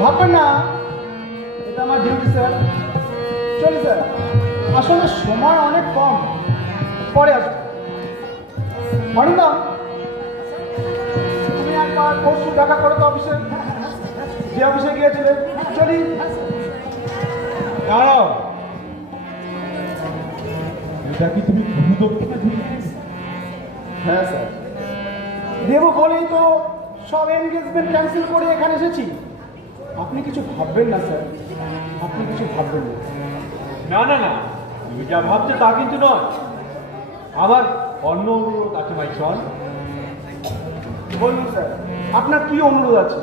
ভাববেন না, এটা আমার ডিউটি স্যার। চলি স্যার, আসলে সময় অনেক কম, পরে আসবে। অরিন্দম, তুমি একবার পরশু দেখা করো তো অফিসে, যে অফিসে গিয়েছিলে। চলি। দাঁড়াও, এটা কি তুমি গুরুদক্ষিণা দিলে? হ্যাঁ স্যার, দেবো বলেই তো সব এনগেজমেন্ট ক্যান্সেল করে এখানে এসেছি। আপনি কিছু ভাববেন না স্যার, আপনি কিছু ভাববেন না। না না না, তুমি যা ভাবছো তা কিন্তু নয়। আমার অন্য অনুরোধ আছে মাই সন। বলুন স্যার, আপনার কি অনুরোধ আছে?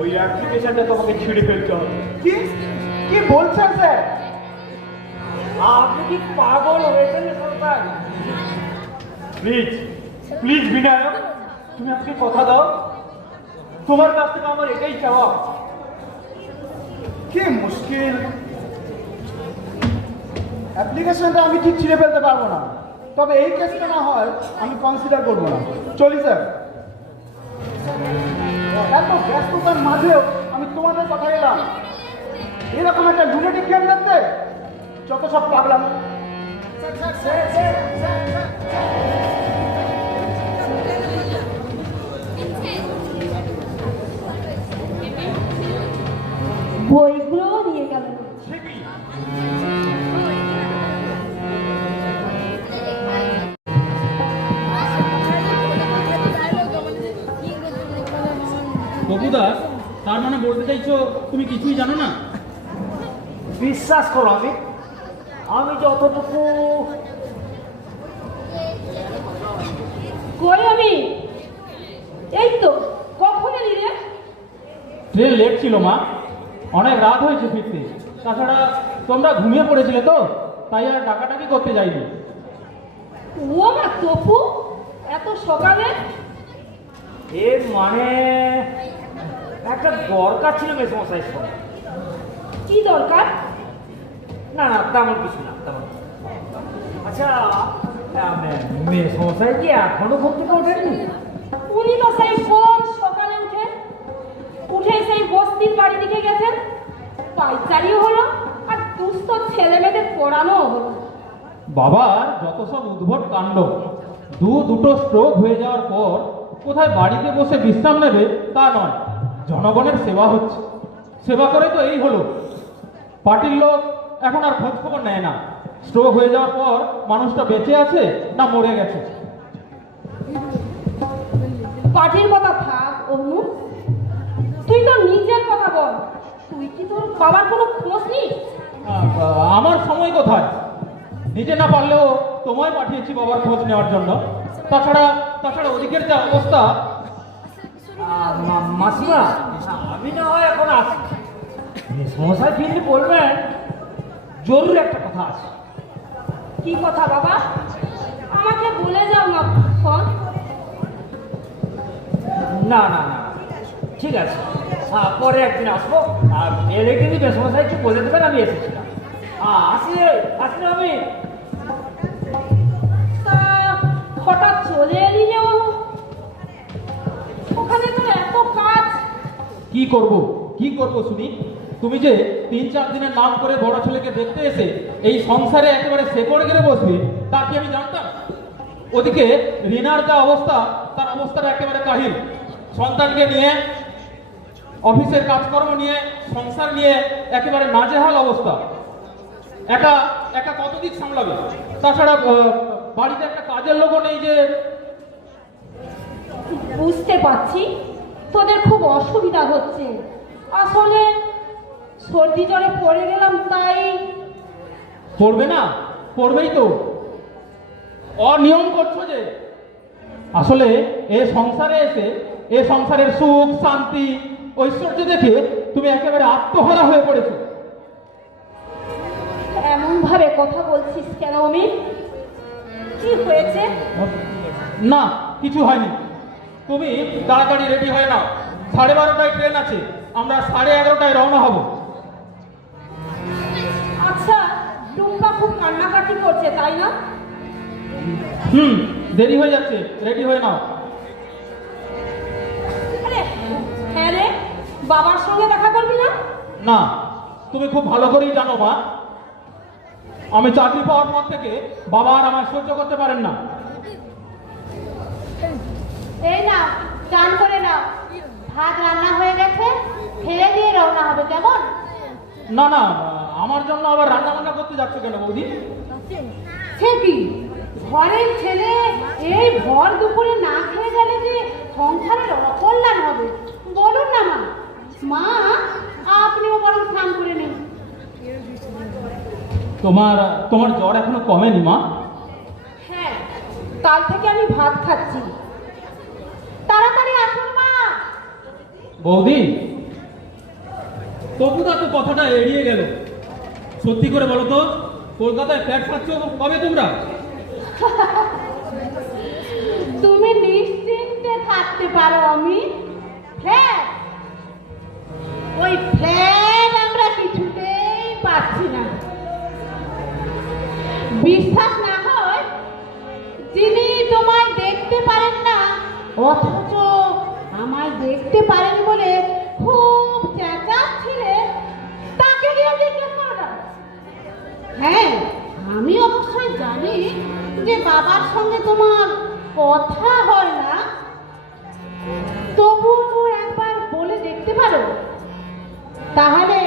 ওই অ্যাপ্লিকেশনটা তোমাকে ছিঁড়ে ফেলতে হবে। কি কি বলছেন স্যার? আপনি কি পাগল হয়েছেন সরকার? প্লিজ প্লিজ বিনায়ক, তুমি আমাকে কথা দাও। তোমার কাছ থেকে আমার এটাই চাওয়া। কি মুশকিল, অ্যাপ্লিকেশনটা আমি ঠিক ছিঁড়ে ফেলতে পারবো না, তবে এই কেসটা না হয় আমি কনসিডার করবো না। চলি স্যার। এত ব্যস্ততার মাঝেও আমি তোমাদের কথা এলাম, এরকম একটা লুনেটিক গেম দেখতে, যত সব পাগলাম। বইগুলো নিয়ে গেল। বকুদা, তার মানে বলতে চাইছো তুমি কিছুই জানো না? বিশ্বাস করো, আমি যতটুকু কই আমি? এই তো, কখন এলি রে? ট্রেন লেট ছিল মা, অনেক রাত হয়েছে ফিরতে। তাছাড়া তোমরা ঘুমিয়ে পড়েছিলে তো, তাই আর ডাকাডাকি করতে যাইনি। ও মা তপু, এত সকালে? এর মানে একটা দরকার ছিল মেসমশাইয়ের সঙ্গে। কি দরকার? না না, তেমন কিছু না, তেমন কিছু না। আচ্ছা, মেসমশাই কি এখনো ঘুম থেকে ওঠেননি? উনি তো সেই কোন সকালে উঠে সেই বস্তির বাড়ি দিকে গেছেন। পাইচারিও হলো আর দুস্থ ছেলে মেয়েদের পড়ানোও হলো। বাবার যত সব উদ্ভট কাণ্ড। দুটো স্ট্রোক হয়ে যাওয়ার পর কোথায় বাড়িতে বসে বিশ্রাম নেবে তা নয়, জনগণের সেবা হচ্ছে। সেবা করে তো এই হলো, পার্টির লোক এখন আর খোঁজ খবর নেয় না স্ট্রোক হয়ে যাওয়ার পর মানুষটা বেঁচে আছে না মরে গেছে। পার্টির কথা থাক অনু, তুই তো নিজের কথা বল। তুই কি তোর বাবার কোনো খোঁজ নিস? আমার সময় কোথায়? নিজে না পারলেও তোমায় পাঠিয়েছি বাবার খোঁজ নেওয়ার জন্য। তাছাড়া ওদিকের যা অবস্থা। মাসিমা, আমি না হয় এখন আসি, মেসমশাই ফিরলে বলবেন জরুরি একটা কথা আছে। কি কথা বাবা? আমাকে বলে যাও না ফোন। না না না, ঠিক আছে, পরে একদিন আসবো। আর এলে কিন্তু মেসমশাই একটু বলে দেবেন আমি এসেছিলাম। আসি আমি। তা হঠাৎ চলে এলি যে ও? ওখানে তো এত কাজ। কি করব শুনি? তুমি যে 3-4 দিনের নাম করে বড় ছেলেকে দেখতে এসে এই সংসারে একেবারে শেকড় গেড়ে বসবে তা কি আমি জানতাম? ওদিকে রিনার যা অবস্থা, তার অবস্থাটা একেবারে কাহিল। সন্তানকে নিয়ে, অফিসের কাজকর্ম নিয়ে, সংসার নিয়ে একেবারে নাজেহাল অবস্থা। একা কত দিক সামলাবে? তাছাড়া বাড়িতে একটা কাজের লোকও নেই যে। বুঝতে পারছি তোদের খুব অসুবিধা হচ্ছে। আসলে সর্দি জ্বরে পড়ে গেলাম, তাই। পড়বে না? পড়বেই তো। অনিয়ম করছো যে। আসলে এ সংসারে এসে এ সংসারের সুখ শান্তি ঐশ্বর্য দেখে তুমি একেবারে আত্মহারা হয়ে পড়েছো। এমন ভাবে কথা বলছিস কেন আমি? কি হয়েছে? না, কিছু হয়নি। তুমি তাড়াতাড়ি রেডি হয়ে নাও, 12:30টায় ট্রেন আছে, আমরা 11:30টায় রওনা হব। আচ্ছা, টুম্পা খুব কান্নাকাটি করছে, তাই না? দেরি হয়ে যাচ্ছে, রেডি হয়ে নাও। আরে হ্যাঁ রে, বাবার সঙ্গে দেখা করবি না? না, তুমি খুব ভালো করেই জানো মা, আমি চাকরি পাওয়ার পর থেকে বাবা আর আমার সহ্য করতে পারেন না। এই না, চান করে নাও, ভাত রান্না হয়ে গেছে, খেয়ে দিয়ে রওনা হবে, কেমন? না না, আমার জন্য আবার রান্না বান্না করতে যাচ্ছে কেন বৌদি? সে কি, ঘরের ছেলে এই ভর দুপুরে না খেয়ে গেলে যে সংসারের অকল্যাণ হবে। বলুন না মা, আপনিও বরং স্নান করে নিন। তোমার তোমার জ্বর এখনো কমেনি মা? হ্যাঁ, কাল থেকে আমি ভাত খাচ্ছি। তাড়াতাড়ি আসুন মা। বৌদি, তবুদা তো কথাটা এড়িয়ে গেল। সত্যি করে বলো তো, কলকাতায় ফ্ল্যাট পাচ্ছ কবে তোমরা? তুমি নিশ্চিন্তে থাকতে পারো আমি। ফ্ল্যাট, ওই ফ্ল্যাট আমরা কিছুতেই পাচ্ছি না। বিশ্বাস না হয়, যিনি তোমায় দেখতে পারেন না অথচ আমায় দেখতে পারেন বলে খুব চেঁচাচ্ছিলে, তাকে গিয়ে জিজ্ঞেস করো না। হ্যাঁ, আমি অবশ্যই জানি যে বাবার সঙ্গে তোমার কথা হয় না, তবুও একবার বলে দেখতে পারো। তাহলে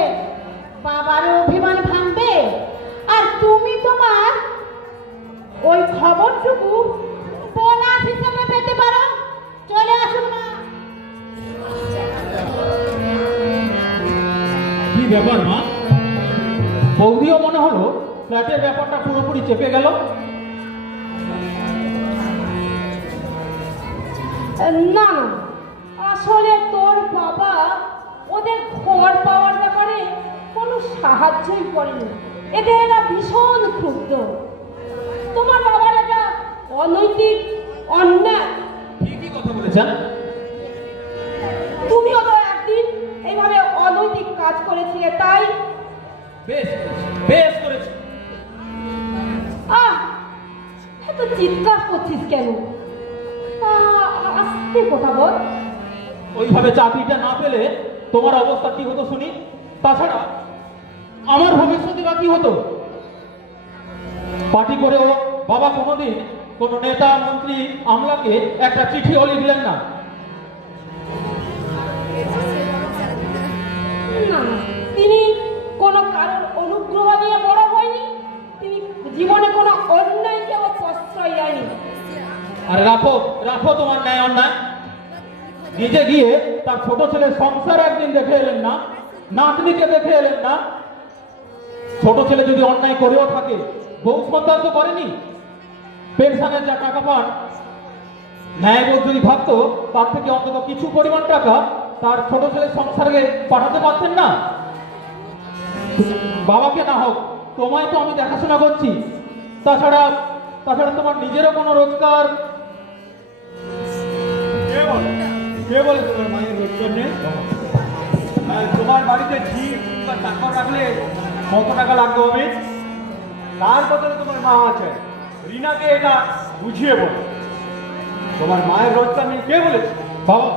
বাবারও অভিমান ভাঙবে, আর তুমি তোমার ওই খবরটুকু বোনাস হিসেবে পেতে পারো। চলে আসুন না। কি ব্যাপার মা? বৌদিও মনে হলো ফ্ল্যাটের ব্যাপারটা পুরোপুরি চেপে গেল। না না, আসলে তোর বাবা ওদের ঘর পাওয়ার ব্যাপারে কোনো সাহায্যই করেনি। এতে এরা ভীষণ ক্ষুব্ধ। তোমার বাবার এটা অনৈতিক, অন্যায়। ঠিকই কথা বলেছেন। তুমিও তো একদিন এইভাবে অনৈতিক কাজ করেছিলে, তাই বেশ বেশ করেছি। এত চিৎকার করছিস কেন? আস্তে কথা বল। ওইভাবে চাকরিটা না পেলে তোমার অবস্থা কি হতো শুনি? তাছাড়া আমার ভবিষ্যতে বা কি হতো? পার্টি করেও বাবা কোনোদিন কোনো নেতা, মন্ত্রী, আমলাকে একটা চিঠিও লিখলেন না। না, তিনি কোনো কারোর অনুগ্রহ নিয়ে বড় হয়নি। তিনি জীবনে কোনো অন্যায়কেও প্রশ্রয় দেয়নি। আরে রাখো রাখো তোমার ন্যায় অন্যায়। নিজে গিয়ে তার ছোট ছেলের সংসার একদিন দেখে এলেন না, নাতনিকে দেখে এলেন না। ছোট ছেলে যদি অন্যায় করেও থাকে, বউ সন্তান তো করেনি। পেনশনের যা টাকা পান, ন্যায়বোধ যদি থাকতো, তার থেকে অন্তত কিছু পরিমাণ টাকা তার ছোট ছেলের সংসারে পাঠাতে পারতেন না? বাবাকে না হোক, তোমায় তো আমি দেখাশোনা করছি। তাছাড়া তাছাড়া তোমার নিজেরও কোনো রোজগার। কে বলে তোমার মায়ের রোজগার নেই? তোমার বাড়িতে ঝি বা টাকা রাখলে কত টাকা লাগবে হবে? তার বদলে তোমার মা আছে। রিনাকে এটা বুঝিয়ে বলো। তোমার মায়ের রোজগার নেই কে বলেছে? বাবা,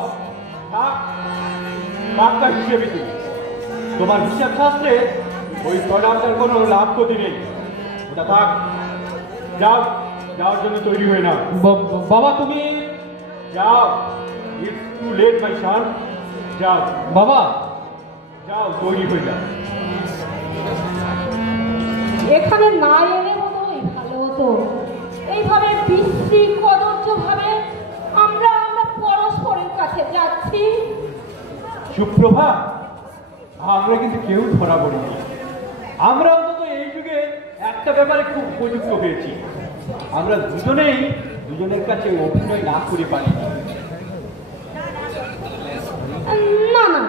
ডাক্তার হিসেবে তুমি, তোমার হিসাব শাস্ত্রে ওই প্রোডাক্টের কোনো লাভ ক্ষতি নেই। ওটা থাক, যাও, যাওয়ার জন্য তৈরি হয়ে নাও। বাবা তুমি যাও, ইটস টু লেট মাই সন। যাও বাবা, যাও, তৈরি হয়ে যাও। এখানে না এলে বোধহয় ভালো হতো। এইভাবে বিশ্রী কদর্য ভাবে আমরা পরস্পরের কাছে যাচ্ছি। সুপ্রভা, আমরা কিন্তু কেউ ধরা পড়িনি। আমরা অন্তত এই যুগে একটা ব্যাপারে খুব উপযুক্ত হয়েছি। আমরা দুজনেই দুজনের কাছে অভিনয় না করে পারিনি। না না,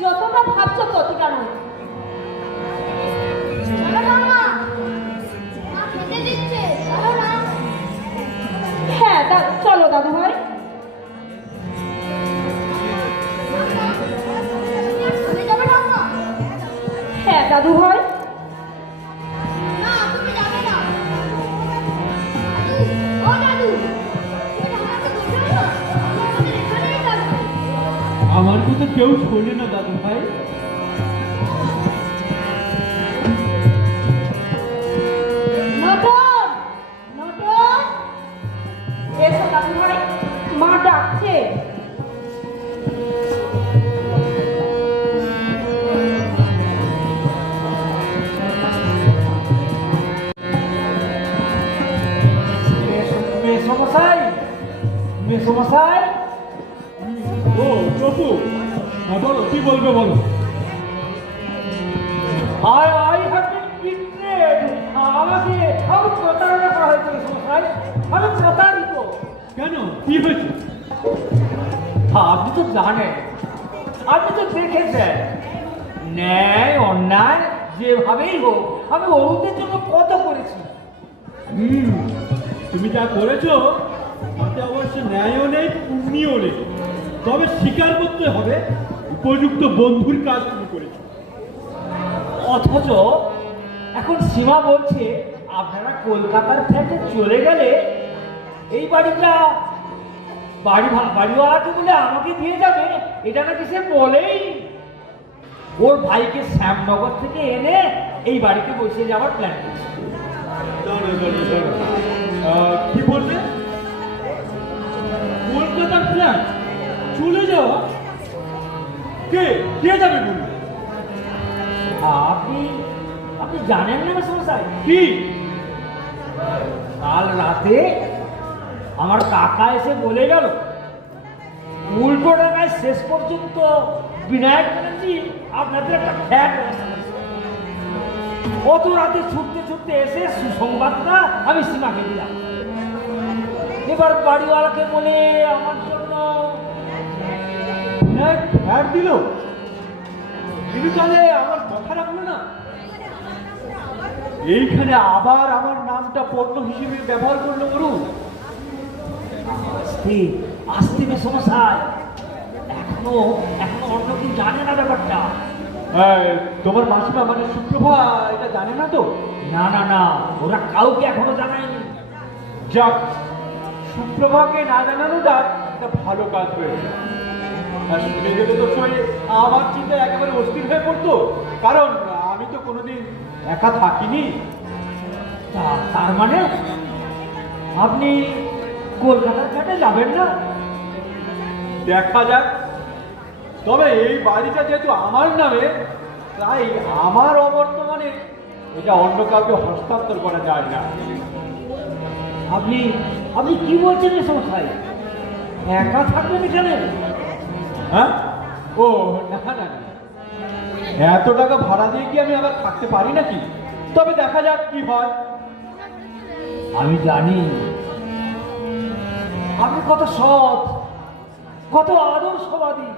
যতটা ভাবছো ততটা নয়। খেতে দিচ্ছে, চলো না। হ্যাঁ, চলো দাদু ভাই। তুমি যাবে ঠাম্মা? হ্যাঁ দাদু ভাই। না, তুমি যাবে না। ও দাদু, এটা আমাকে বোঝাও না। আমাদের এখানেই থাকবে। আমার কথা কেউ শোনে না দাদু ভাই। নটন, নটন, এসো দাদু ভাই, মা ডাকছে। মেসমশাই, মেসমশাই, ও চপু, বলো কি বলবে বলো। I have been betrayed. আমাকে প্রতারণা করা হয়েছে মশাই, আমি প্রতারিত। কেন, কি হয়েছে? আপনি তো জানেন, আপনি তো দেখেছেন, ন্যায় অন্যায় যেভাবেই হোক আমি অরুণদের জন্য কত করেছি। তুমি যা করেছো তাতে অবশ্য ন্যায়ও নেই, পুণ্যও নেই। তবে স্বীকার করতে হবে উপযুক্ত বন্ধুর কাজ তুমি করেছো। অথচ এখন সীমা বলছে আপনারা কলকাতার ফ্ল্যাটে চলে গেলে এই বাড়িটা বাড়িওয়ালাকে বলে আমাকে দিয়ে যাবে, এটা নাকি সে বলেই। ওর ভাইকে শ্যামনগর থেকে এনে এই বাড়িতে বসে যাওয়ার প্ল্যান করছে। কি বলবে? কলকাতার প্ল্যান চলে যাওয়া? কে কে যাবে বলবে? আপনি আপনি জানেন না মশাই, কি? কাল রাতে আমার কাকা এসে বলে গেল উল্টো টাকায় শেষ পর্যন্ত বিনায়ক ব্যানার্জি আপনাদের একটা ফ্ল্যাট ব্যবস্থা করেছে। অত রাতে ছুটতে ছুটতে এসে সুসংবাদটা আমি সীমাকে দিলাম। এবার বাড়িওয়ালাকে বলে আমার জন্য বিনায়ক ফ্ল্যাট দিল? কিন্তু তাহলে আমার কথা রাখলো না। এইখানে আবার আমার নামটা পণ্য হিসেবে ব্যবহার করলো বলুন। আস্তে আস্তে মেসমশাই, এখনো এখনো অন্য কেউ জানে না ব্যাপারটা। তোমার মাসিমা মানে সুপ্রভা এটা জানে না তো? না না না, ওরা কাউকে এখনো জানায়নি। যাক, সুপ্রভাকে না জানানোটা একটা ভালো কাজ হয়েছে। আর শুনে গেলে তো সই আমার চিন্তা একেবারে অস্থির হয়ে পড়তো, কারণ আমি তো কোনোদিন একা থাকিনি। তার মানে আপনি কলকাতার ঘাটে যাবেন না? দেখা যাক। তবে এই বাড়িটা যেহেতু আমার নামে, তাই আমার অবর্তমানে এটা অন্য কাউকে হস্তান্তর করা যায় না। আপনি আপনি কি বলছেন এসব ভাই? একা থাকবেন এখানে? হ্যাঁ? ও না না না, এত টাকা ভাড়া দিয়ে কি আমি আবার থাকতে পারি নাকি? তবে দেখা যাক কি হয়। আমি জানি আপনি কত সৎ, কত আদর্শবাদী,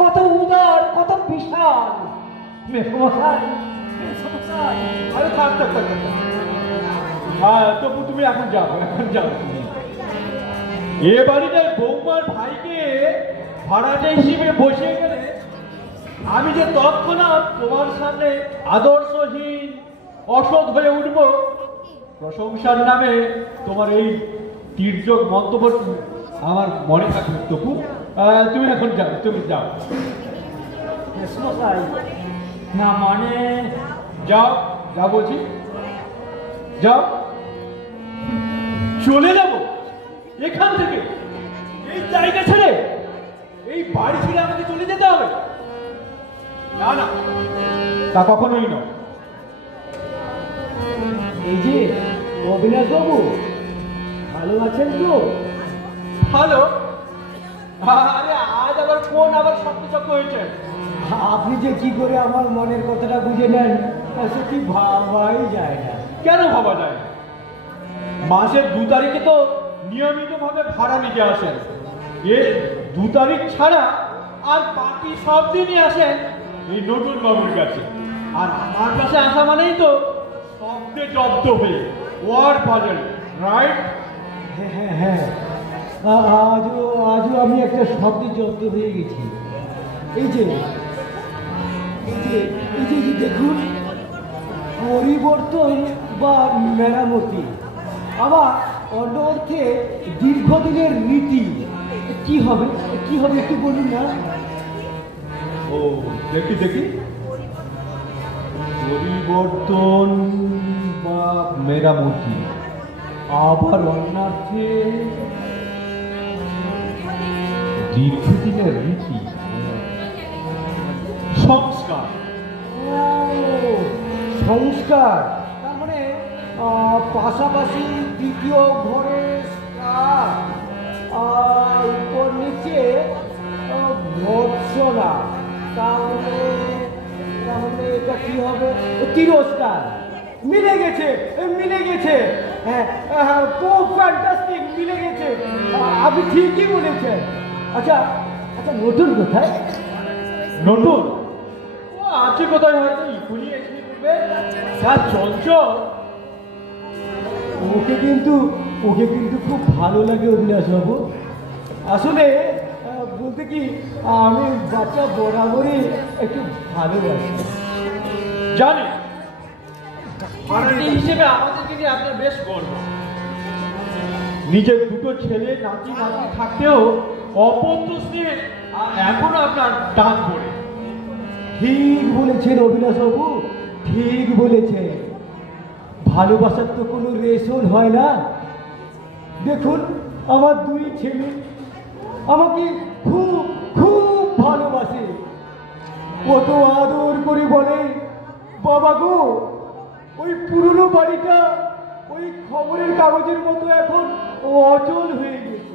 কত উদার, কত বিশাল। মেসমশাই, মেসমশাই, আরে থাক থাক থাক থাক। হ্যাঁ, তবু তুমি এখন যাও, এখন যাও। এ বাড়িটার বৌমার ভাইকে ভাড়াটে হিসেবে বসিয়ে গেলে আমি যে তৎক্ষণাৎ তোমার সামনে আদর্শহীন অসৎ হয়ে উঠব, প্রশংসার নামে তোমার এই তির্যক মন্তব্য আমার মনে থাকবে। তবু তুমি এখন যাও, তুমি যাও, মেসমশাই, না মানে যাও, যাও বলছি, যাও। চলে যাব এখান থেকে, এই জায়গা ছেড়ে, এই বাড়ি ছেড়ে আমাকে চলে যেতে হবে? না না, তা কখনোই নয়। এই যে অবিনাশ বাবু, ভালো আছেন তো? ভালো? আরে আজ আবার কোন আবার শক্ত হয়েছে? আপনি যে কি করে আমার মনের কথাটা বুঝে নেন সত্যি ভাবাই যায় না। কেন ভাবা যায় না? মাসের 2 তারিখে তো নিয়মিতভাবে ভাড়া নিতে আসেন। এ 2 তারিখ ছাড়া আর বাকি সব দিনই আসেন এই নতুন বাবুর কাছে। আর আমার কাছে আসা মানেই তো শব্দে জব্দ হয়ে ওয়ার পাজল, রাইট? হ্যাঁ হ্যাঁ হ্যাঁ, আজও আজও আমি একটা শব্দে জব্দ হয়ে গেছি। এই যে এই যে এই যে দেখুন, পরিবর্তন বা মেরামতি, আবার অন্য অর্থে দীর্ঘদিনের রীতি। কি হবে কি হবে একটু বলুন না। ও দেখি দেখি, পরিবর্তন বা মেরামতি, আবার অন্যার্থে দীর্ঘদিনের রীতি, সংস্কার। ও, সংস্কার, তার মানে পাশাপাশি দ্বিতীয় ঘরের স্কার আর উপর নিচে ভর্সনা, তাহলে তাহলে এটা কি হবে? তিরস্কার। মিলে গেছে, মিলে গেছে। হ্যাঁ, খুব ফ্যান্টাস্টিক, মিলে গেছে। আপনি ঠিকই বলেছেন। আচ্ছা আচ্ছা, নতুন কোথায়? নতুন ও আছে কোথায়, হয়তো ইকুনি এসে করবে। যা চঞ্চল, ওকে কিন্তু খুব ভালো লাগে অভিলাষ বাবু। আসলে বলতে কি, আমি বাচ্চা বরাবরই একটু ভালোবাসি। জানি ভাড়াটি হিসেবে আমাদেরকে নিয়ে আপনার বেশ গর্ব। নিজের দুটো ছেলে নাতি নাতি থাকতেও অপত্য স্নেহে এখনো আপনার টান পড়ে। ঠিক বলেছেন অভিলাষ বাবু, ঠিক বলেছেন। ভালোবাসার তো কোনো রেশন হয় না। দেখুন, আমার দুই ছেলে আমাকে খুব খুব ভালোবাসে। কত আদর করে বলে, বাবা গো, ওই পুরনো বাড়িটা ওই খবরের কাগজের মতো এখন অচল হয়ে গেছে।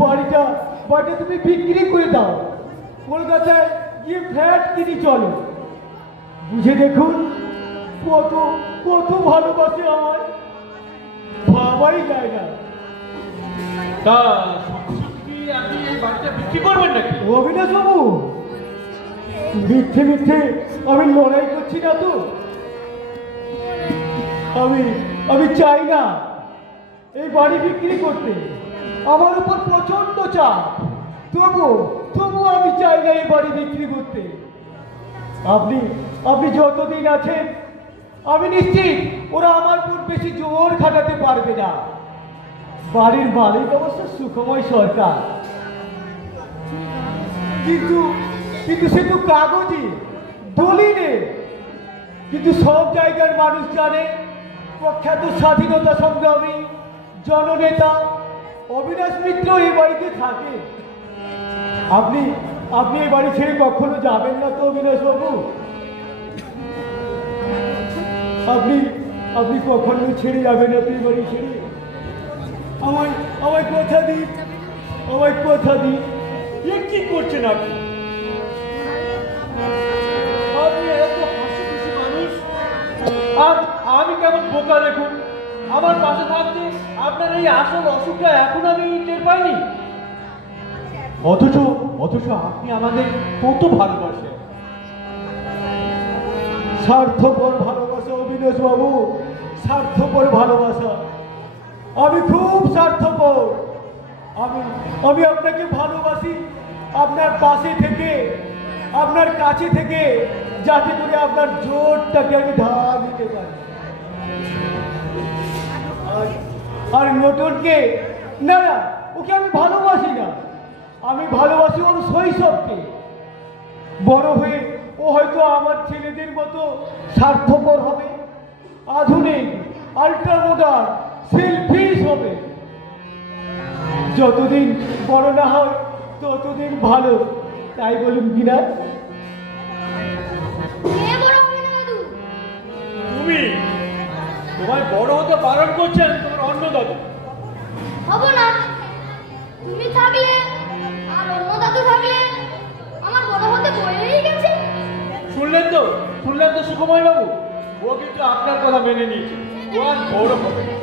বাড়িটা তুমি বিক্রি করে দাও, কলকাতায় গিয়ে ফ্ল্যাট কিনে চলো। বুঝে দেখুন কত কত ভালোবাসে আমার, ভাবাই যায় না। তা কি আপনি এই বাড়িটা বিক্রি করবেন নাকি? অবিনাশ বাবু, মিথ্যে মিথ্যে আমি লড়াই করছি না তো। আমি চাই না এই বাড়ি বিক্রি করতে। আমার উপর প্রচন্ড চাপ, তবু আমি চাই না এই বাড়ি বিক্রি করতে। আপনি যতদিন আছেন আমি নিশ্চিত ওরা আমার উপর বেশি জোর খাটাতে পারবে না। বাড়ির মালিক অবশ্য সুখময় সরকার, কিন্তু সে তো কাগজে দলিলে। কিন্তু সব জায়গার মানুষ জানে প্রখ্যাত স্বাধীনতা সংগ্রামী জননেতা অবিনাশ মিত্র এই বাড়িতে থাকে। আপনি এই বাড়ি ছেড়ে কখনো যাবেন না তো অবিনাশ বাবু? আপনি কখনো ছেড়ে যাবেন না তো এই বাড়ি ছেড়ে? আমায় কথা দিন। এ কি করছেন আপনি? আপনি এত হাসি খুশি মানুষ, আর আমি কেমন বোকা দেখুন। আমার পাশে থাকতে আপনার এই আসল অসুখটা এখন আমি টের পাইনি। অথচ আপনি আমাদের কত ভালোবাসেন। স্বার্থপর ভালোবাসা অবিনাশ বাবু, স্বার্থপর ভালোবাসা। আমি খুব স্বার্থপর। আমি আপনাকে ভালোবাসি আপনার পাশে থেকে, আপনার কাছে থেকে, যাতে করে আপনার জোরটাকে আমি ধার দিতে পারি। আর নতুনকে না, ওকে আমি ভালোবাসি না। আমি ভালোবাসি ওর শৈশবকে। বড় হয়ে ও হয়তো আমার ছেলেদের মতো স্বার্থপর হবে, আধুনিক, আল্ট্রা মডার্ন, সেলফিশ হবে। যতদিন বড় না হয় ততদিন ভালো, তাই বলুন কিনা? কে বড় হবে না দাদু? তুমি তোমায় বড় হতে বারণ করছেন তোমার অন্য দাদু। হব না। তুমি থাকলে আর অন্য দাদু থাকলে আমার বড় হতে বলেই গেছে। শুনলেন তো সুখময় বাবু, ও কিন্তু আপনার কথা মেনে নিয়েছে। ও আর বড় হবে না।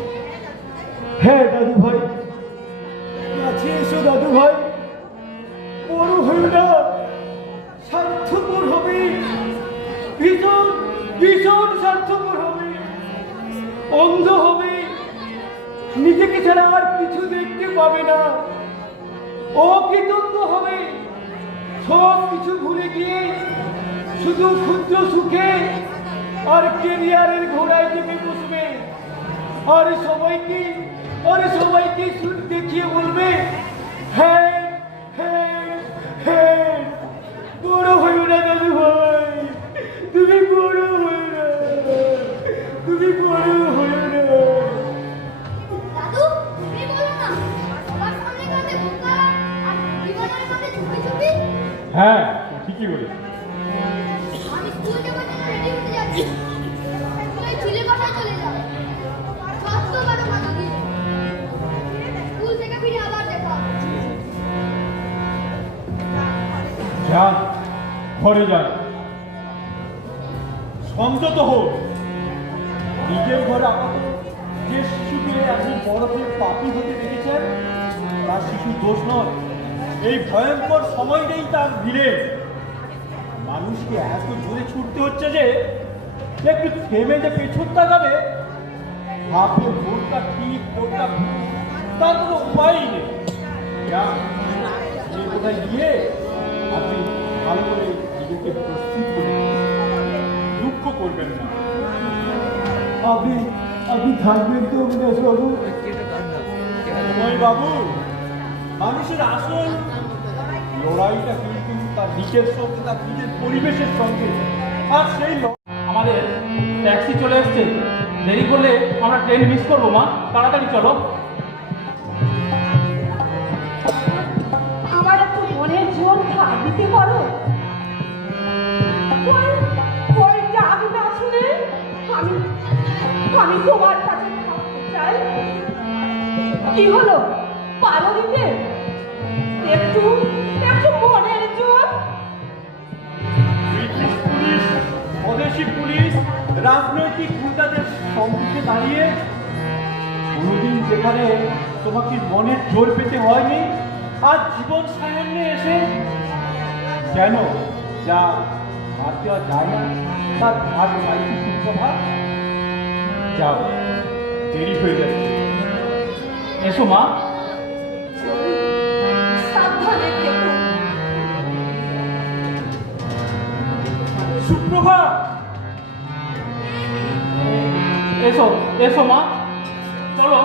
হ্যাঁ দাদু ভাই, কাছে এসো দাদু ভাই। বড় হয়ে না, স্বার্থপর হবে, ভীষণ স্বার্থপর হবে, অন্ধ হবে, নিজেকে ছাড়া আর কিছু দেখতে পাবে না, অকৃতজ্ঞ হবে, সব কিছু ভুলে গিয়ে শুধু ক্ষুদ্র সুখে আর কেরিয়ারের ঘোড়ায় চেপে বসবে। আর সবাইকে দেখিয়ে বলবে, হ্যাঁ হ্যাঁ হ্যাঁ। বড় হইও না দাদু ভাই, তুমি বড় হইও না, তুমি বড় হইও না। দাদু, তুমি বলো না, সবার সামনে কাঁদে বোকা আর জীবনের কাছে চুপি চুপি। হ্যাঁ, ঠিকই বলেছ। আমি স্কুল যাবার জন্য রেডি হতে যাচ্ছি। তুমি ছিলে বাসায় চলে যাও। সত্য বলো না দাদি। স্কুল থেকে ফিরে আবার দেখা হবে। যান, ঘরে যান, সংযত হোক। এবার আপাতত যে শিশুকে আপনি বরফের পাপি হতে দেখেছেন তার শিশু দোষ নয়, এই ভয়ঙ্কর সময়টাই তার ভিড়ে। মানুষকে এত জোরে ছুটতে হচ্ছে যে একটু থেমে যে পেছন তাকাবে ভাববে কোনটা ঠিক কোনটা ভুল তার কোনো উপায়ই নেই। যান, সে কোথায় গিয়ে আপনি ভালো করে নিজেকে প্রস্তুত করে দুঃখ করবেন না। আপনি আপনি থাকবেন তো মেজবাবু? সময় বাবু, মানুষের আসল লড়াইটা কিন্তু তার নিজের সঙ্গে, তার নিজের পরিবেশের সঙ্গে। আর সেই আমাদের ট্যাক্সি চলে এসছে, দেরি করলে আমরা ট্রেন মিস করবো। মা, তাড়াতাড়ি চলো। আমার একটু মনের জোর ভাগ দিতে পারো? ওই ডাক না শুনে আমি আমি তোমার কাছে থাকতে চাই। কি হলো, পারো দিতে? একটু একটু মনের জোর। ব্রিটিশ পুলিশ, স্বদেশী পুলিশ, রাজনৈতিক গুন্ডাদের সম্মুখে দাঁড়িয়ে কোনোদিন যেখানে তোমাকে মনের জোর পেতে হয়নি, আর জীবন সায়ন্যে এসে যেন যা ভাত দেওয়া যায় না তার ভাত চাইতে সুপ্রভা। যাও, দেরি হয়ে যাচ্ছে। এসো মা। সাবধানে থেকো। সুপ্রভা, এসো এসো মা, চলো।